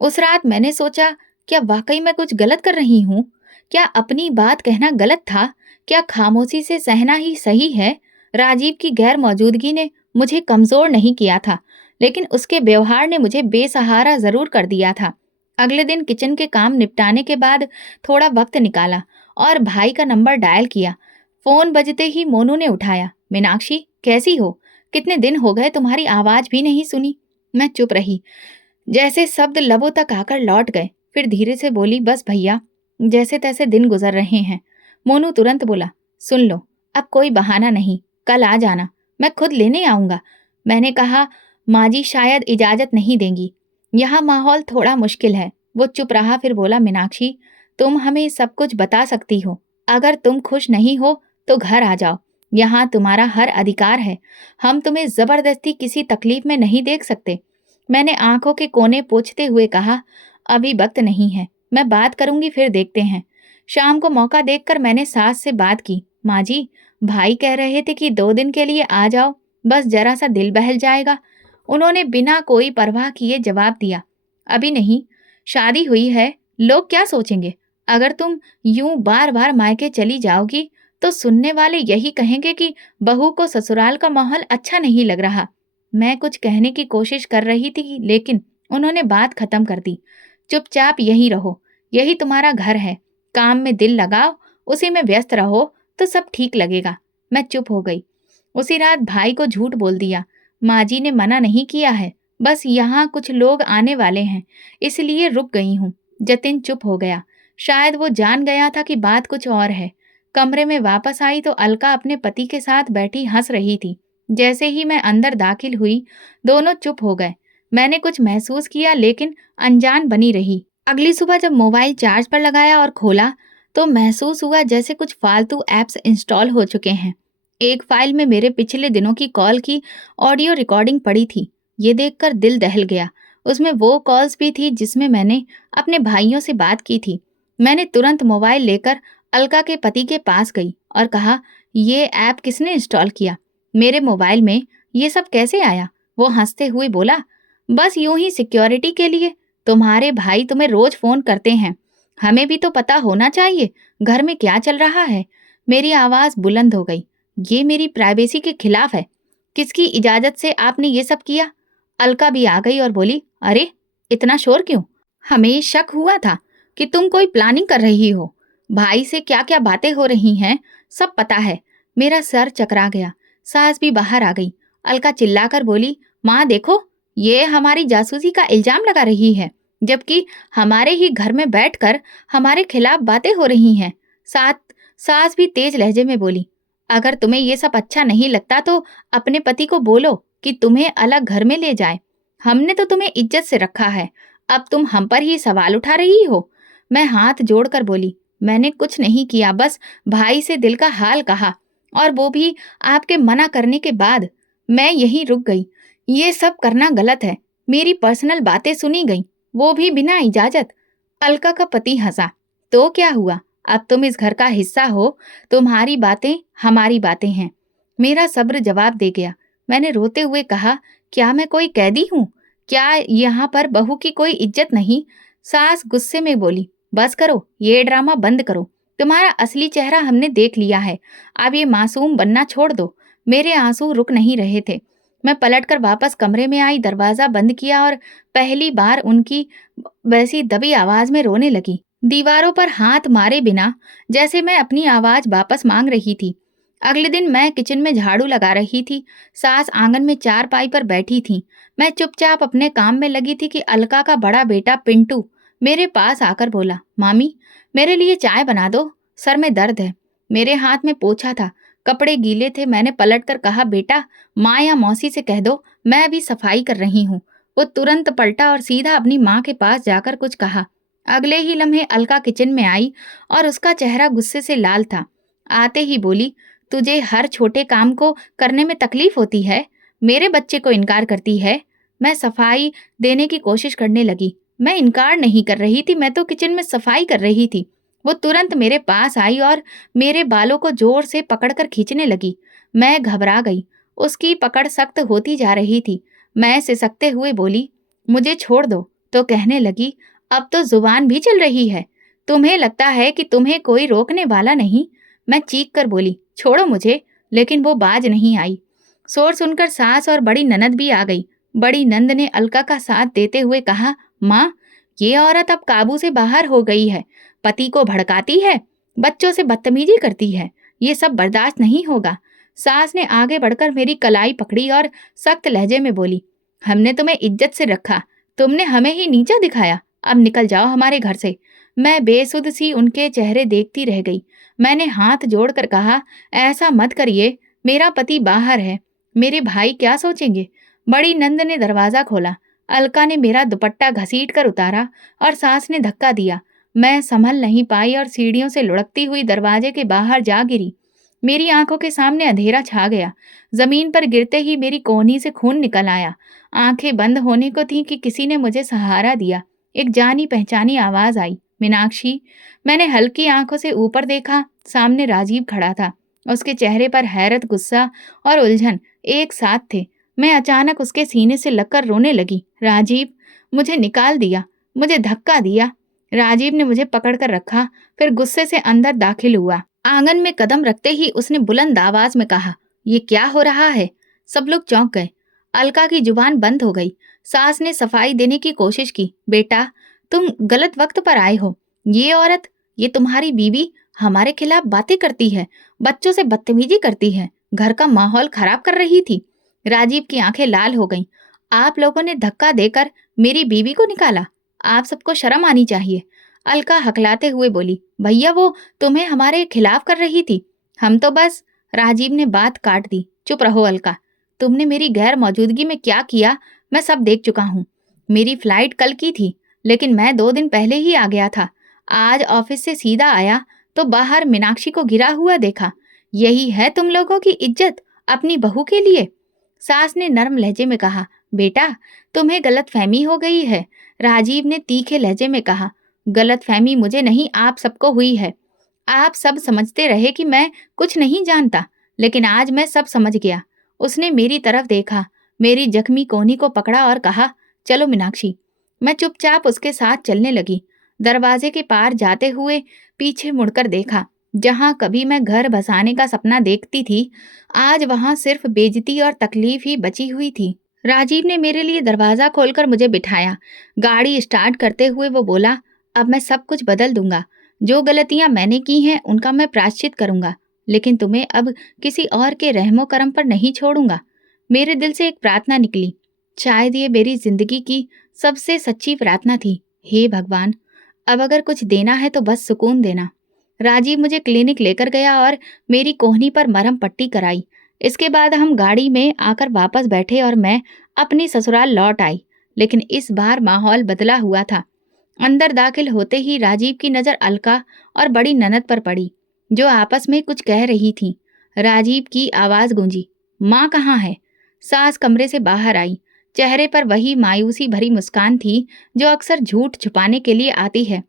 उस रात मैंने सोचा, क्या वाकई मैं कुछ गलत कर रही हूँ? क्या अपनी बात कहना गलत था? क्या खामोशी से सहना ही सही है? राजीव की गैर मौजूदगी ने मुझे कमजोर नहीं किया था, लेकिन उसके व्यवहार ने मुझे बेसहारा जरूर कर दिया था। अगले दिन किचन के काम निपटाने के बाद थोड़ा वक्त निकाला और भाई का नंबर डायल किया। फोन बजते ही मोनू ने उठाया, मीनाक्षी कैसी हो? कितने दिन हो गए, तुम्हारी आवाज भी नहीं सुनी। मैं चुप रही, जैसे शब्द लबों तक आकर लौट गए। फिर धीरे से बोली, बस भैया, जैसे तैसे दिन गुजर रहे हैं। मोनू तुरंत बोला, सुन लो, अब कोई बहाना नहीं, कल आ जाना, मैं खुद लेने आऊंगा। मैंने कहा, माँ जी शायद इजाजत नहीं देंगी, यहाँ माहौल थोड़ा मुश्किल है। वो चुप रहा, फिर बोला, मीनाक्षी तुम हमें सब कुछ बता सकती हो, अगर तुम खुश नहीं हो तो घर आ जाओ, यहाँ तुम्हारा हर अधिकार है, हम तुम्हें जबरदस्ती किसी तकलीफ में नहीं देख सकते। मैंने आंखों के कोने पोंछते हुए कहा, अभी वक्त नहीं है, मैं बात करूंगी, फिर देखते हैं। शाम को मौका देखकर मैंने सास से बात की, माँ जी भाई कह रहे थे कि 2 दिन के लिए आ जाओ, बस जरा सा दिल बहल जाएगा। उन्होंने बिना कोई परवाह किए जवाब दिया, अभी नहीं, शादी हुई है, लोग क्या सोचेंगे? अगर तुम यूं बार बार मायके चली जाओगी तो सुनने वाले यही कहेंगे कि बहू को ससुराल का माहौल अच्छा नहीं लग रहा। मैं कुछ कहने की कोशिश कर रही थी, लेकिन उन्होंने बात खत्म कर दी, चुपचाप यहीं रहो, यही तुम्हारा घर है, काम में दिल लगाओ, उसी में व्यस्त रहो तो सब ठीक लगेगा। मैं चुप हो गई। उसी रात भाई को झूठ बोल दिया, माँ जी ने मना नहीं किया है, बस यहाँ कुछ लोग आने वाले हैं, इसलिए रुक गई हूँ। जतिन चुप हो गया, शायद वो जान गया था कि बात कुछ और है। कमरे में वापस आई तो अलका अपने पति के साथ बैठी हंस रही थी। जैसे ही मैं अंदर दाखिल हुई, दोनों चुप हो गए। मैंने कुछ महसूस किया, लेकिन अनजान बनी रही। अगली सुबह जब मोबाइल चार्ज पर लगाया और खोला, तो महसूस हुआ जैसे कुछ फालतू ऐप्स इंस्टॉल हो चुके हैं। एक फाइल में मेरे पिछले दिनों की कॉल की ऑडियो रिकॉर्डिंग पड़ी थी। ये देखकर दिल दहल गया। उसमें वो कॉल्स भी थी जिसमें मैंने अपने भाइयों से बात की थी। मैंने तुरंत मोबाइल लेकर अलका के पति के पास गई और कहा, ये ऐप किसने इंस्टॉल किया? मेरे मोबाइल में ये सब कैसे आया? वो हंसते हुए बोला, बस यूं ही सिक्योरिटी के लिए। तुम्हारे भाई तुम्हें रोज फोन करते हैं, हमें भी तो पता होना चाहिए घर में क्या चल रहा है। मेरी आवाज बुलंद हो गई, ये मेरी प्राइवेसी के खिलाफ है। किसकी इजाजत से आपने ये सब किया? अलका भी आ गई और बोली, अरे इतना शोर क्यों? हमें शक हुआ था कि तुम कोई प्लानिंग कर रही हो। भाई से क्या क्या बातें हो रही हैं सब पता है। मेरा सर चकरा गया। सास भी बाहर आ गई। अलका चिल्लाकर बोली, माँ देखो, ये हमारी जासूसी का इल्जाम लगा रही है, जबकि हमारे ही घर में बैठकर हमारे खिलाफ बातें हो रही हैं। साथ सास भी तेज लहजे में बोली, अगर तुम्हें ये सब अच्छा नहीं लगता तो अपने पति को बोलो कि तुम्हें अलग घर में ले जाए। हमने तो तुम्हें इज्जत से रखा है, अब तुम हम पर ही सवाल उठा रही हो। मैं हाथ जोड़कर बोली, मैंने कुछ नहीं किया, बस भाई से दिल का हाल कहा, और वो भी आपके मना करने के बाद। मैं यहीं रुक गई। ये सब करना गलत है। मेरी पर्सनल बातें सुनी गई, वो भी बिना इजाजत। अलका का पति हंसा, तो क्या हुआ, अब तुम इस घर का हिस्सा हो, तुम्हारी बातें हमारी बातें हैं। मेरा सब्र जवाब दे गया। मैंने रोते हुए कहा, क्या मैं कोई कैदी हूँ? क्या यहाँ पर बहू की कोई इज्जत नहीं? सास गुस्से में बोली, बस करो, ये ड्रामा बंद करो। तुम्हारा असली चेहरा हमने देख लिया है, अब ये मासूम बनना छोड़ दो। मेरे आंसू रुक नहीं रहे थे। मैं पलटकर वापस कमरे में आई, दरवाजा बंद किया और पहली बार उनकी वैसी दबी आवाज में रोने लगी, दीवारों पर हाथ मारे बिना, जैसे मैं अपनी आवाज वापस मांग रही थी। अगले दिन मैं किचन में झाड़ू लगा रही थी। सास आंगन में चारपाई पर बैठी थी। मैं चुपचाप अपने काम में लगी थी कि अलका का बड़ा बेटा पिंटू मेरे पास आकर बोला, मामी मेरे लिए चाय बना दो, सर में दर्द है। मेरे हाथ में पोछा था, कपड़े गीले थे। मैंने पलटकर कहा, बेटा माँ या मौसी से कह दो, मैं अभी सफाई कर रही हूँ। वो तुरंत पलटा और सीधा अपनी माँ के पास जाकर कुछ कहा। अगले ही लम्हे अलका किचन में आई और उसका चेहरा गुस्से से लाल था। आते ही बोली, तुझे हर छोटे काम को करने में तकलीफ होती है, मेरे बच्चे को इनकार करती है। मैं सफाई देने की कोशिश करने लगी। मैं इनकार नहीं कर रही थी, मैं तो किचन में सफाई कर रही थी। वो तुरंत मेरे पास आई और मेरे बालों को जोर से पकड़कर खींचने लगी। मैं घबरा गई। उसकी पकड़ सख्त होती जा रही थी। मैं सिसकते हुए बोली, मुझे छोड़ दो। तो कहने लगी, अब तो जुबान भी चल रही है, तुम्हें लगता है कि तुम्हें कोई रोकने वाला नहीं। मैं चीख कर बोली, छोड़ो मुझे, लेकिन वो बाज नहीं आई। शोर सुनकर सास और बड़ी ननद भी आ गई। बड़ी नंद ने अलका का साथ देते हुए कहा, माँ ये औरत अब काबू से बाहर हो गई है, पति को भड़काती है, बच्चों से बदतमीजी करती है, ये सब बर्दाश्त नहीं होगा। सास ने आगे बढ़कर मेरी कलाई पकड़ी और सख्त लहजे में बोली, हमने तुम्हें इज्जत से रखा, तुमने हमें ही नीचा दिखाया, अब निकल जाओ हमारे घर से। मैं बेसुध सी उनके चेहरे देखती रह गई। मैंने हाथ जोड़कर कहा, ऐसा मत करिए, मेरा पति बाहर है, मेरे भाई क्या सोचेंगे। बड़ी नंद ने दरवाजा खोला। अलका ने मेरा दुपट्टा घसीट कर उतारा और सास ने धक्का दिया। मैं संभल नहीं पाई और सीढ़ियों से लुढ़कती हुई दरवाजे के बाहर जा गिरी। मेरी आंखों के सामने अंधेरा छा गया। जमीन पर गिरते ही मेरी कोहनी से खून निकल आया। आंखें बंद होने को थी कि किसी ने मुझे सहारा दिया। एक जानी पहचानी आवाज आई, मीनाक्षी। मैंने हल्की आंखों से ऊपर देखा, सामने राजीव खड़ा था। उसके चेहरे पर हैरत, गुस्सा और उलझन एक साथ थे। मैं अचानक उसके सीने से लगकर रोने लगी। राजीव, मुझे निकाल दिया, मुझे धक्का दिया। राजीव ने मुझे पकड़कर रखा, फिर गुस्से से अंदर दाखिल हुआ। आंगन में कदम रखते ही उसने बुलंद आवाज में कहा, ये क्या हो रहा है? सब लोग चौंक गए। अलका की जुबान बंद हो गई। सास ने सफाई देने की कोशिश की, बेटा तुम गलत वक्त पर आए हो। ये औरत, ये तुम्हारी बीवी हमारे खिलाफ बातें करती है, बच्चों से बदतमीजी करती है, घर का माहौल खराब कर रही थी। राजीव की आंखें लाल हो गईं। आप लोगों ने धक्का देकर मेरी बीवी को निकाला, आप सबको शर्म आनी चाहिए। अलका हकलाते हुए बोली, भैया वो तुम्हें हमारे खिलाफ कर रही थी, हम तो बस। राजीव ने बात काट दी, चुप रहो अलका, तुमने मेरी गैर मौजूदगी में क्या किया मैं सब देख चुका हूँ। मेरी फ्लाइट कल की थी, लेकिन मैं 2 दिन पहले ही आ गया था। आज ऑफिस से सीधा आया तो बाहर मीनाक्षी को गिरा हुआ देखा। यही है तुम लोगों की इज्जत अपनी बहू के लिए? सास ने नरम लहजे में कहा, बेटा तुम्हें गलतफहमी हो गई है। राजीव ने तीखे लहजे में कहा, गलतफहमी मुझे नहीं, आप सबको हुई है। आप सब समझते रहे कि मैं कुछ नहीं जानता, लेकिन आज मैं सब समझ गया। उसने मेरी तरफ देखा, मेरी जख्मी कोहनी को पकड़ा और कहा, चलो मीनाक्षी। मैं चुपचाप उसके साथ चलने लगी। दरवाजे के पार जाते हुए पीछे मुड़कर देखा। जहां कभी मैं घर बसाने का सपना देखती थी, आज वहां सिर्फ बेइज्जती और तकलीफ ही बची हुई थी। राजीव ने मेरे लिए दरवाजा खोलकर मुझे बिठाया। गाड़ी स्टार्ट करते हुए वो बोला, अब मैं सब कुछ बदल दूंगा। जो गलतियां मैंने की हैं उनका मैं प्रायश्चित करूंगा, लेकिन तुम्हें अब किसी और के रहमो करम पर नहीं छोड़ूंगा। मेरे दिल से एक प्रार्थना निकली। शायद ये मेरी जिंदगी की सबसे सच्ची प्रार्थना थी। हे भगवान, अब अगर कुछ देना है तो बस सुकून देना। राजीव मुझे क्लिनिक लेकर गया और मेरी कोहनी पर मरहम पट्टी कराई। इसके बाद हम गाड़ी में आकर वापस बैठे और मैं अपनी ससुराल लौट आई। लेकिन इस बार माहौल बदला हुआ था। अंदर दाखिल होते ही राजीव की नजर अलका और बड़ी ननद पर पड़ी, जो आपस में कुछ कह रही थीं। राजीव की आवाज गूंजी, माँ कहाँ है? सास कमरे से बाहर आई। चेहरे पर वही मायूसी भरी मुस्कान थी जो अक्सर झूठ छुपाने के लिए आती है।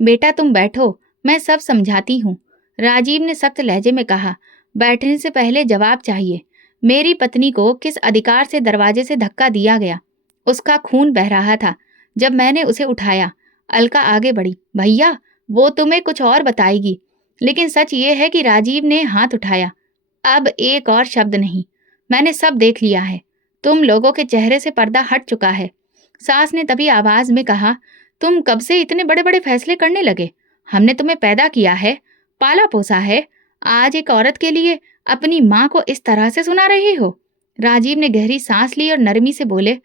बेटा तुम बैठो, मैं सब समझाती हूँ। राजीव ने सख्त लहजे में कहा। बैठने से पहले जवाब चाहिए। मेरी पत्नी को किस अधिकार से दरवाजे से धक्का दिया गया? उसका खून बह रहा था जब मैंने उसे उठाया। अलका आगे बढ़ी। भैया, वो तुम्हें कुछ और बताएगी, लेकिन सच ये है कि राजीव ने हाथ उठाया। अब एक और शब्द नहीं, मैंने सब देख लिया है। तुम लोगों के चेहरे से पर्दा हट चुका है। सास ने तभी आवाज में कहा, तुम कब से इतने बड़े बड़े फैसले करने लगे? हमने तुम्हें पैदा किया है, पाला पोसा है। आज एक औरत के लिए अपनी माँ को इस तरह से सुना रहे हो? राजीव ने गहरी सांस ली और नरमी से बोले,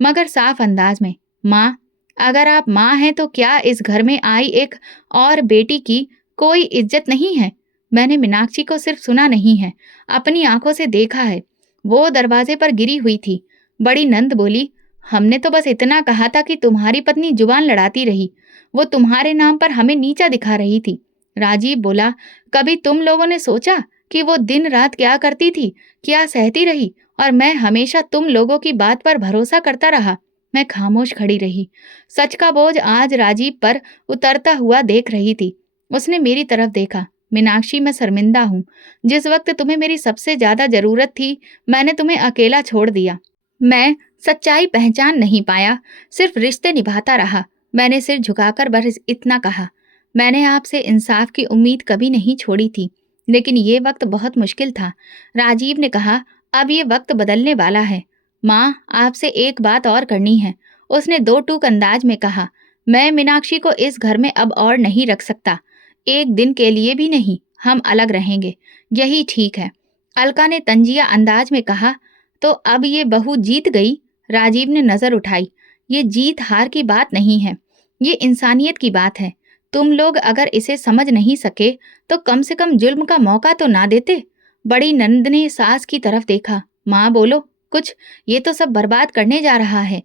मगर साफ अंदाज में, माँ, अगर आप माँ हैं तो क्या इस घर में आई एक और बेटी की कोई इज्जत नहीं है? मैंने मीनाक्षी को सिर्फ सुना नहीं है, अपनी आंखों से देखा है। वो दरवाजे पर गिरी हुई थी। बड़ी नंद बोली, हमने तो बस इतना कहा था कि तुम्हारी पत्नी जुबान लड़ाती रही, वो तुम्हारे नाम पर हमें नीचा दिखा रही थी। राजीव बोला, कभी तुम लोगों ने सोचा कि वो दिन रात क्या करती थी, क्या सहती रही, और मैं हमेशा तुम लोगों की बात पर भरोसा करता रहा। मैं खामोश खड़ी रही। सच का बोझ आज राजीव पर उतरता हुआ देख रही थी। उसने मेरी तरफ देखा। मीनाक्षी, मैं शर्मिंदा हूँ। जिस वक्त तुम्हें मेरी सबसे ज्यादा जरूरत थी, मैंने तुम्हें अकेला छोड़ दिया। मैं सच्चाई पहचान नहीं पाया, सिर्फ रिश्ते निभाता रहा। मैंने सिर झुकाकर बस इतना कहा, मैंने आपसे इंसाफ की उम्मीद कभी नहीं छोड़ी थी, लेकिन ये वक्त बहुत मुश्किल था। राजीव ने कहा, अब ये वक्त बदलने वाला है। माँ, आपसे एक बात और करनी है। उसने दो टूक अंदाज में कहा, मैं मीनाक्षी को इस घर में अब और नहीं रख सकता। एक दिन के लिए भी नहीं। हम अलग रहेंगे, यही ठीक है। अलका ने तंजिया अंदाज में कहा, तो अब ये बहू जीत गई? राजीव ने नजर उठाई। ये जीत हार की बात नहीं है, ये इंसानियत की बात है। तुम लोग अगर इसे समझ नहीं सके तो कम से कम जुल्म का मौका तो ना देते। बड़ी नंद ने सास की तरफ देखा। माँ बोलो कुछ, ये तो सब बर्बाद करने जा रहा है।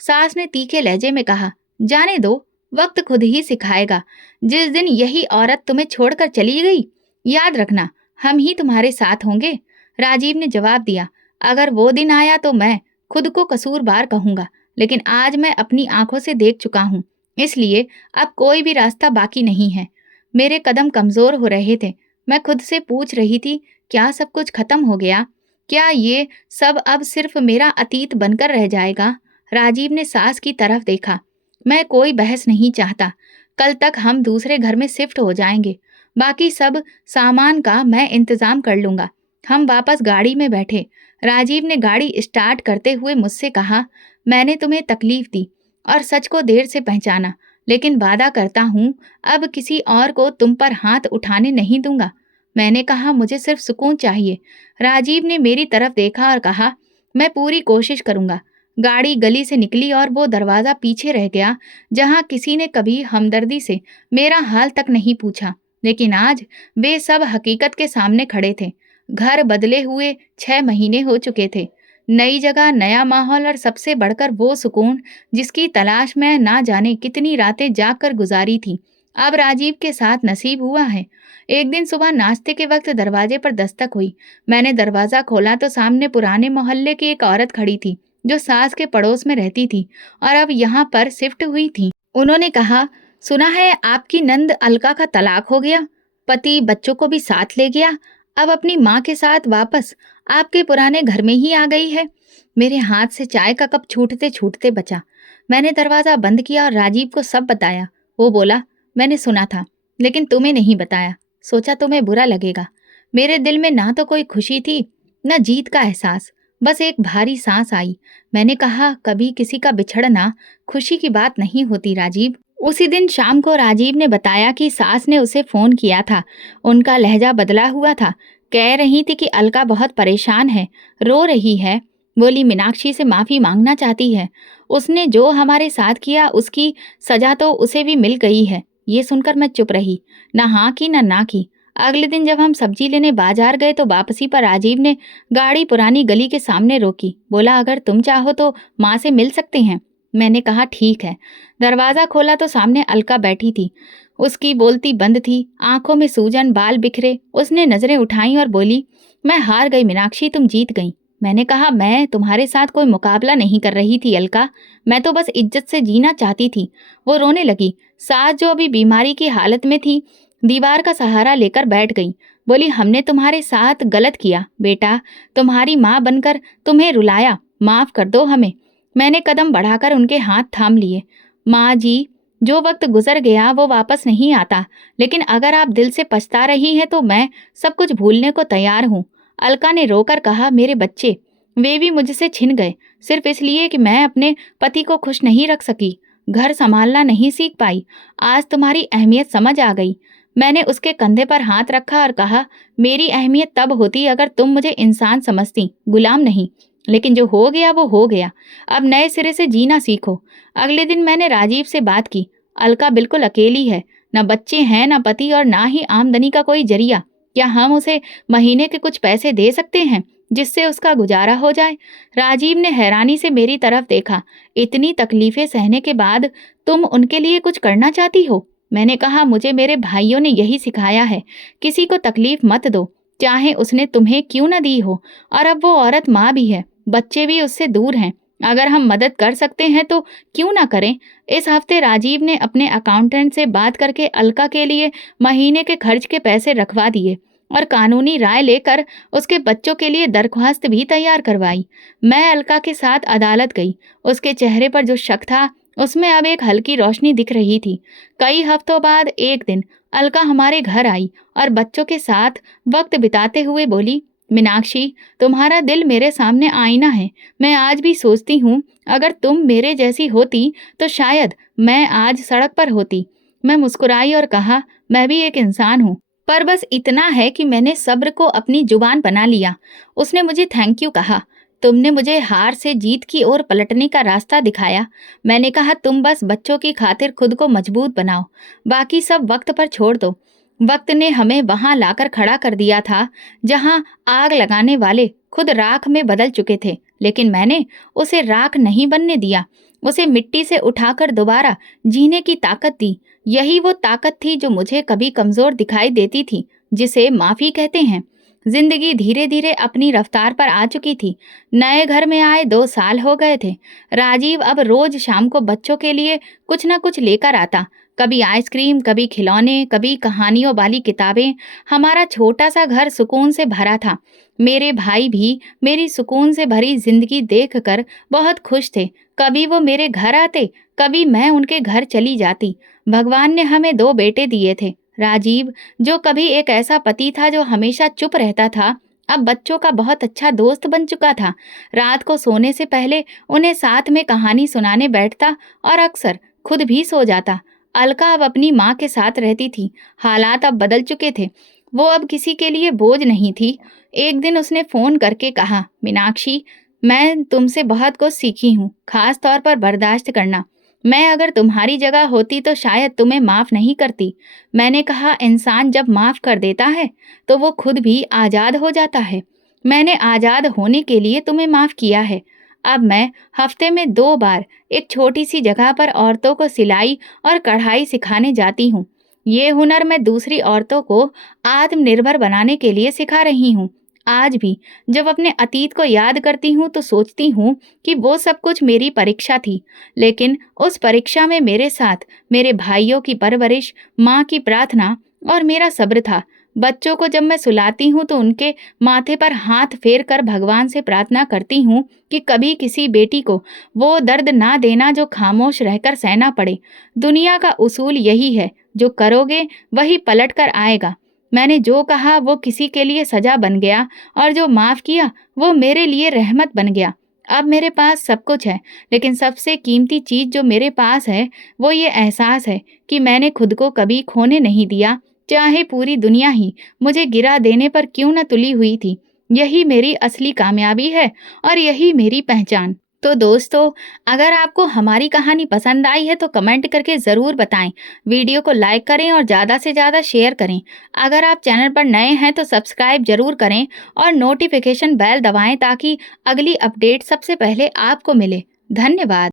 सास ने तीखे लहजे में कहा, जाने दो, वक्त खुद ही सिखाएगा। जिस दिन यही औरत तुम्हें छोड़कर चली गई, याद रखना, हम ही तुम्हारे साथ होंगे। राजीव ने जवाब दिया, अगर वो दिन आया तो मैं खुद को कसूरवार कहूंगा, लेकिन आज मैं अपनी आंखों से देख चुका हूँ, इसलिए अब कोई भी रास्ता बाकी नहीं है। मेरे कदम कमजोर हो रहे थे। मैं खुद से पूछ रही थी, क्या सब कुछ खत्म हो गया? क्या ये सब अब सिर्फ मेरा अतीत बनकर रह जाएगा? राजीव ने सास की तरफ देखा। मैं कोई बहस नहीं चाहता। कल तक हम दूसरे घर में शिफ्ट हो जाएंगे। बाकी सब सामान का मैं इंतजाम कर लूंगा। हम वापस गाड़ी में बैठे। राजीव ने गाड़ी स्टार्ट करते हुए मुझसे कहा, मैंने तुम्हें तकलीफ दी और सच को देर से पहचाना, लेकिन वादा करता हूँ अब किसी और को तुम पर हाथ उठाने नहीं दूंगा। मैंने कहा, मुझे सिर्फ सुकून चाहिए। राजीव ने मेरी तरफ देखा और कहा, मैं पूरी कोशिश करूंगा। गाड़ी गली से निकली और वो दरवाजा पीछे रह गया जहां किसी ने कभी हमदर्दी से मेरा हाल तक नहीं पूछा। लेकिन आज वे सब हकीकत के सामने खड़े थे। घर बदले हुए 6 महीने हो चुके थे। नई जगह, नया माहौल और सबसे बढ़कर वो सुकून जिसकी तलाश में ना जाने कितनी रातें जागकर गुजारी थी, अब राजीव के साथ नसीब हुआ है। एक दिन सुबह नाश्ते के वक्त दरवाजे पर दस्तक हुई। मैंने दरवाजा खोला तो सामने पुराने मोहल्ले की एक औरत खड़ी थी, जो सास के पड़ोस में रहती थी और अब यहाँ पर शिफ्ट हुई थी। उन्होंने कहा, सुना है आपकी नंद अलका का तलाक हो गया। पति बच्चों को भी साथ ले गया, अब अपनी माँ के साथ वापस आपके पुराने घर में ही आ गई है। मेरे हाथ से चाय का कप छूटते छूटते बचा। मैंने दरवाजा बंद किया और राजीव को सब बताया। वो बोला, मैंने सुना था, लेकिन तुम्हें नहीं बताया, सोचा तुम्हें बुरा लगेगा। मेरे दिल में ना तो कोई खुशी थी, न जीत का एहसास, बस एक भारी सांस आई। मैंने कहा, कभी किसी का बिछड़ना खुशी की बात नहीं होती राजीव। उसी दिन शाम को राजीव ने बताया कि सास ने उसे फोन किया था। उनका लहजा बदला हुआ था। कह रही थी कि अलका बहुत परेशान है, रो रही है। बोली मीनाक्षी से माफी मांगना चाहती है। उसने जो हमारे साथ किया उसकी सजा तो उसे भी मिल गई है। ये सुनकर मैं चुप रही, ना हाँ की ना ना की। अगले दिन जब हम सब्जी लेने बाजार गए तो वापसी पर राजीव ने गाड़ी पुरानी गली के सामने रोकी। बोला, अगर तुम चाहो तो माँ से मिल सकते हैं। मैंने कहा, ठीक है। दरवाजा खोला तो सामने अलका बैठी थी। उसकी बोलती बंद थी, आंखों में सूजन, बाल बिखरे। उसने नजरें उठाई और बोली, मैं हार गई मीनाक्षी, तुम जीत गई। मैंने कहा, मैं तुम्हारे साथ कोई मुकाबला नहीं कर रही थी अलका, मैं तो बस इज्जत से जीना चाहती थी। वो रोने लगी। सास जो अभी बीमारी की हालत में थी, दीवार का सहारा लेकर बैठ गई। बोली, हमने तुम्हारे साथ गलत किया बेटा, तुम्हारी माँ बनकर तुम्हें रुलाया, माफ कर दो हमें। मैंने कदम बढ़ाकर उनके हाथ थाम लिए। माँ जी, जो वक्त गुजर गया वो वापस नहीं आता, लेकिन अगर आप दिल से पछता रही हैं तो मैं सब कुछ भूलने को तैयार हूँ। अलका ने रोकर कहा, मेरे बच्चे, वे भी मुझसे छिन गए, सिर्फ इसलिए कि मैं अपने पति को खुश नहीं रख सकी, घर संभालना नहीं सीख पाई। आज तुम्हारी अहमियत समझ आ गई। मैंने उसके कंधे पर हाथ रखा और कहा, मेरी अहमियत तब होती अगर तुम मुझे इंसान समझती, गुलाम नहीं। लेकिन जो हो गया वो हो गया, अब नए सिरे से जीना सीखो। अगले दिन मैंने राजीव से बात की। अलका बिल्कुल अकेली है, न बच्चे हैं, न पति और ना ही आमदनी का कोई जरिया। क्या हम उसे महीने के कुछ पैसे दे सकते हैं जिससे उसका गुजारा हो जाए? राजीव ने हैरानी से मेरी तरफ देखा। इतनी तकलीफें सहने के बाद तुम उनके लिए कुछ करना चाहती हो? मैंने कहा, मुझे मेरे भाइयों ने यही सिखाया है, किसी को तकलीफ मत दो, चाहे उसने तुम्हें क्यों न दी हो। और अब वो औरत माँ भी है, बच्चे भी उससे दूर हैं। अगर हम मदद कर सकते हैं तो क्यों ना करें। इस हफ्ते राजीव ने अपने अकाउंटेंट से बात करके अलका के लिए महीने के खर्च के पैसे रखवा दिए और कानूनी राय लेकर उसके बच्चों के लिए दरख्वास्त भी तैयार करवाई। मैं अलका के साथ अदालत गई। उसके चेहरे पर जो शक था, उसमें अब एक हल्की रोशनी दिख रही थी। कई हफ्तों बाद एक दिन अलका हमारे घर आई और बच्चों के साथ वक्त बिताते हुए बोली, मीनाक्षी, तुम्हारा दिल मेरे सामने आईना है। मैं आज भी सोचती हूँ, अगर तुम मेरे जैसी होती तो शायद मैं आज सड़क पर होती। मैं मुस्कुराई और कहा, मैं भी एक इंसान हूँ, पर बस इतना है कि मैंने सब्र को अपनी जुबान बना लिया। उसने मुझे थैंक यू कहा। तुमने मुझे हार से जीत की ओर पलटने का रास्ता दिखाया। मैंने कहा, तुम बस बच्चों की खातिर खुद को मजबूत बनाओ, बाकी सब वक्त पर छोड़ दो। वक्त ने हमें वहां लाकर खड़ा कर दिया था जहां आग लगाने वाले खुद राख में बदल चुके थे, लेकिन मैंने उसे राख नहीं बनने दिया। उसे मिट्टी से उठाकर दोबारा जीने की ताकत दी। यही वो ताकत थी जो मुझे कभी कमजोर दिखाई देती थी, जिसे माफी कहते हैं। जिंदगी धीरे धीरे अपनी रफ्तार पर आ चुकी थी। नए घर में आए 2 साल हो गए थे। राजीव अब रोज शाम को बच्चों के लिए कुछ न कुछ लेकर आता, कभी आइसक्रीम, कभी खिलौने, कभी कहानियों वाली किताबें। हमारा छोटा सा घर सुकून से भरा था। मेरे भाई भी मेरी सुकून से भरी जिंदगी देखकर बहुत खुश थे। कभी वो मेरे घर आते, कभी मैं उनके घर चली जाती। भगवान ने हमें 2 बेटे दिए थे। राजीव, जो कभी एक ऐसा पति था जो हमेशा चुप रहता था, अब बच्चों का बहुत अच्छा दोस्त बन चुका था। रात को सोने से पहले उन्हें साथ में कहानी सुनाने बैठता और अक्सर खुद भी सो जाता। अलका अब अपनी माँ के साथ रहती थी। हालात अब बदल चुके थे। वो अब किसी के लिए बोझ नहीं थी। एक दिन उसने फोन करके कहा, मीनाक्षी, मैं तुमसे बहुत कुछ सीखी हूँ, खास तौर पर बर्दाश्त करना। मैं अगर तुम्हारी जगह होती तो शायद तुम्हें माफ नहीं करती। मैंने कहा, इंसान जब माफ कर देता है तो वो खुद भी आजाद हो जाता है। मैंने आजाद होने के लिए तुम्हें माफ किया है। अब मैं हफ्ते में 2 बार एक छोटी सी जगह पर औरतों को सिलाई और कढ़ाई सिखाने जाती हूँ। ये हुनर मैं दूसरी औरतों को आत्मनिर्भर बनाने के लिए सिखा रही हूँ। आज भी जब अपने अतीत को याद करती हूँ तो सोचती हूँ कि वो सब कुछ मेरी परीक्षा थी, लेकिन उस परीक्षा में मेरे साथ मेरे भाइयों की परवरिश, माँ की प्रार्थना और मेरा सब्र था। बच्चों को जब मैं सुलाती हूँ तो उनके माथे पर हाथ फेर कर भगवान से प्रार्थना करती हूँ कि कभी किसी बेटी को वो दर्द ना देना जो खामोश रहकर सहना पड़े। दुनिया का उसूल यही है, जो करोगे वही पलट कर आएगा। मैंने जो कहा वो किसी के लिए सजा बन गया और जो माफ किया वो मेरे लिए रहमत बन गया। अब मेरे पास सब कुछ है, लेकिन सबसे कीमती चीज जो मेरे पास है वो ये एहसास है कि मैंने खुद को कभी खोने नहीं दिया, चाहे पूरी दुनिया ही मुझे गिरा देने पर क्यों न तुली हुई थी। यही मेरी असली कामयाबी है और यही मेरी पहचान। तो दोस्तों, अगर आपको हमारी कहानी पसंद आई है तो कमेंट करके ज़रूर बताएं। वीडियो को लाइक करें और ज़्यादा से ज़्यादा शेयर करें। अगर आप चैनल पर नए हैं तो सब्सक्राइब ज़रूर करें और नोटिफिकेशन बेल दबाएं ताकि अगली अपडेट सबसे पहले आपको मिले। धन्यवाद।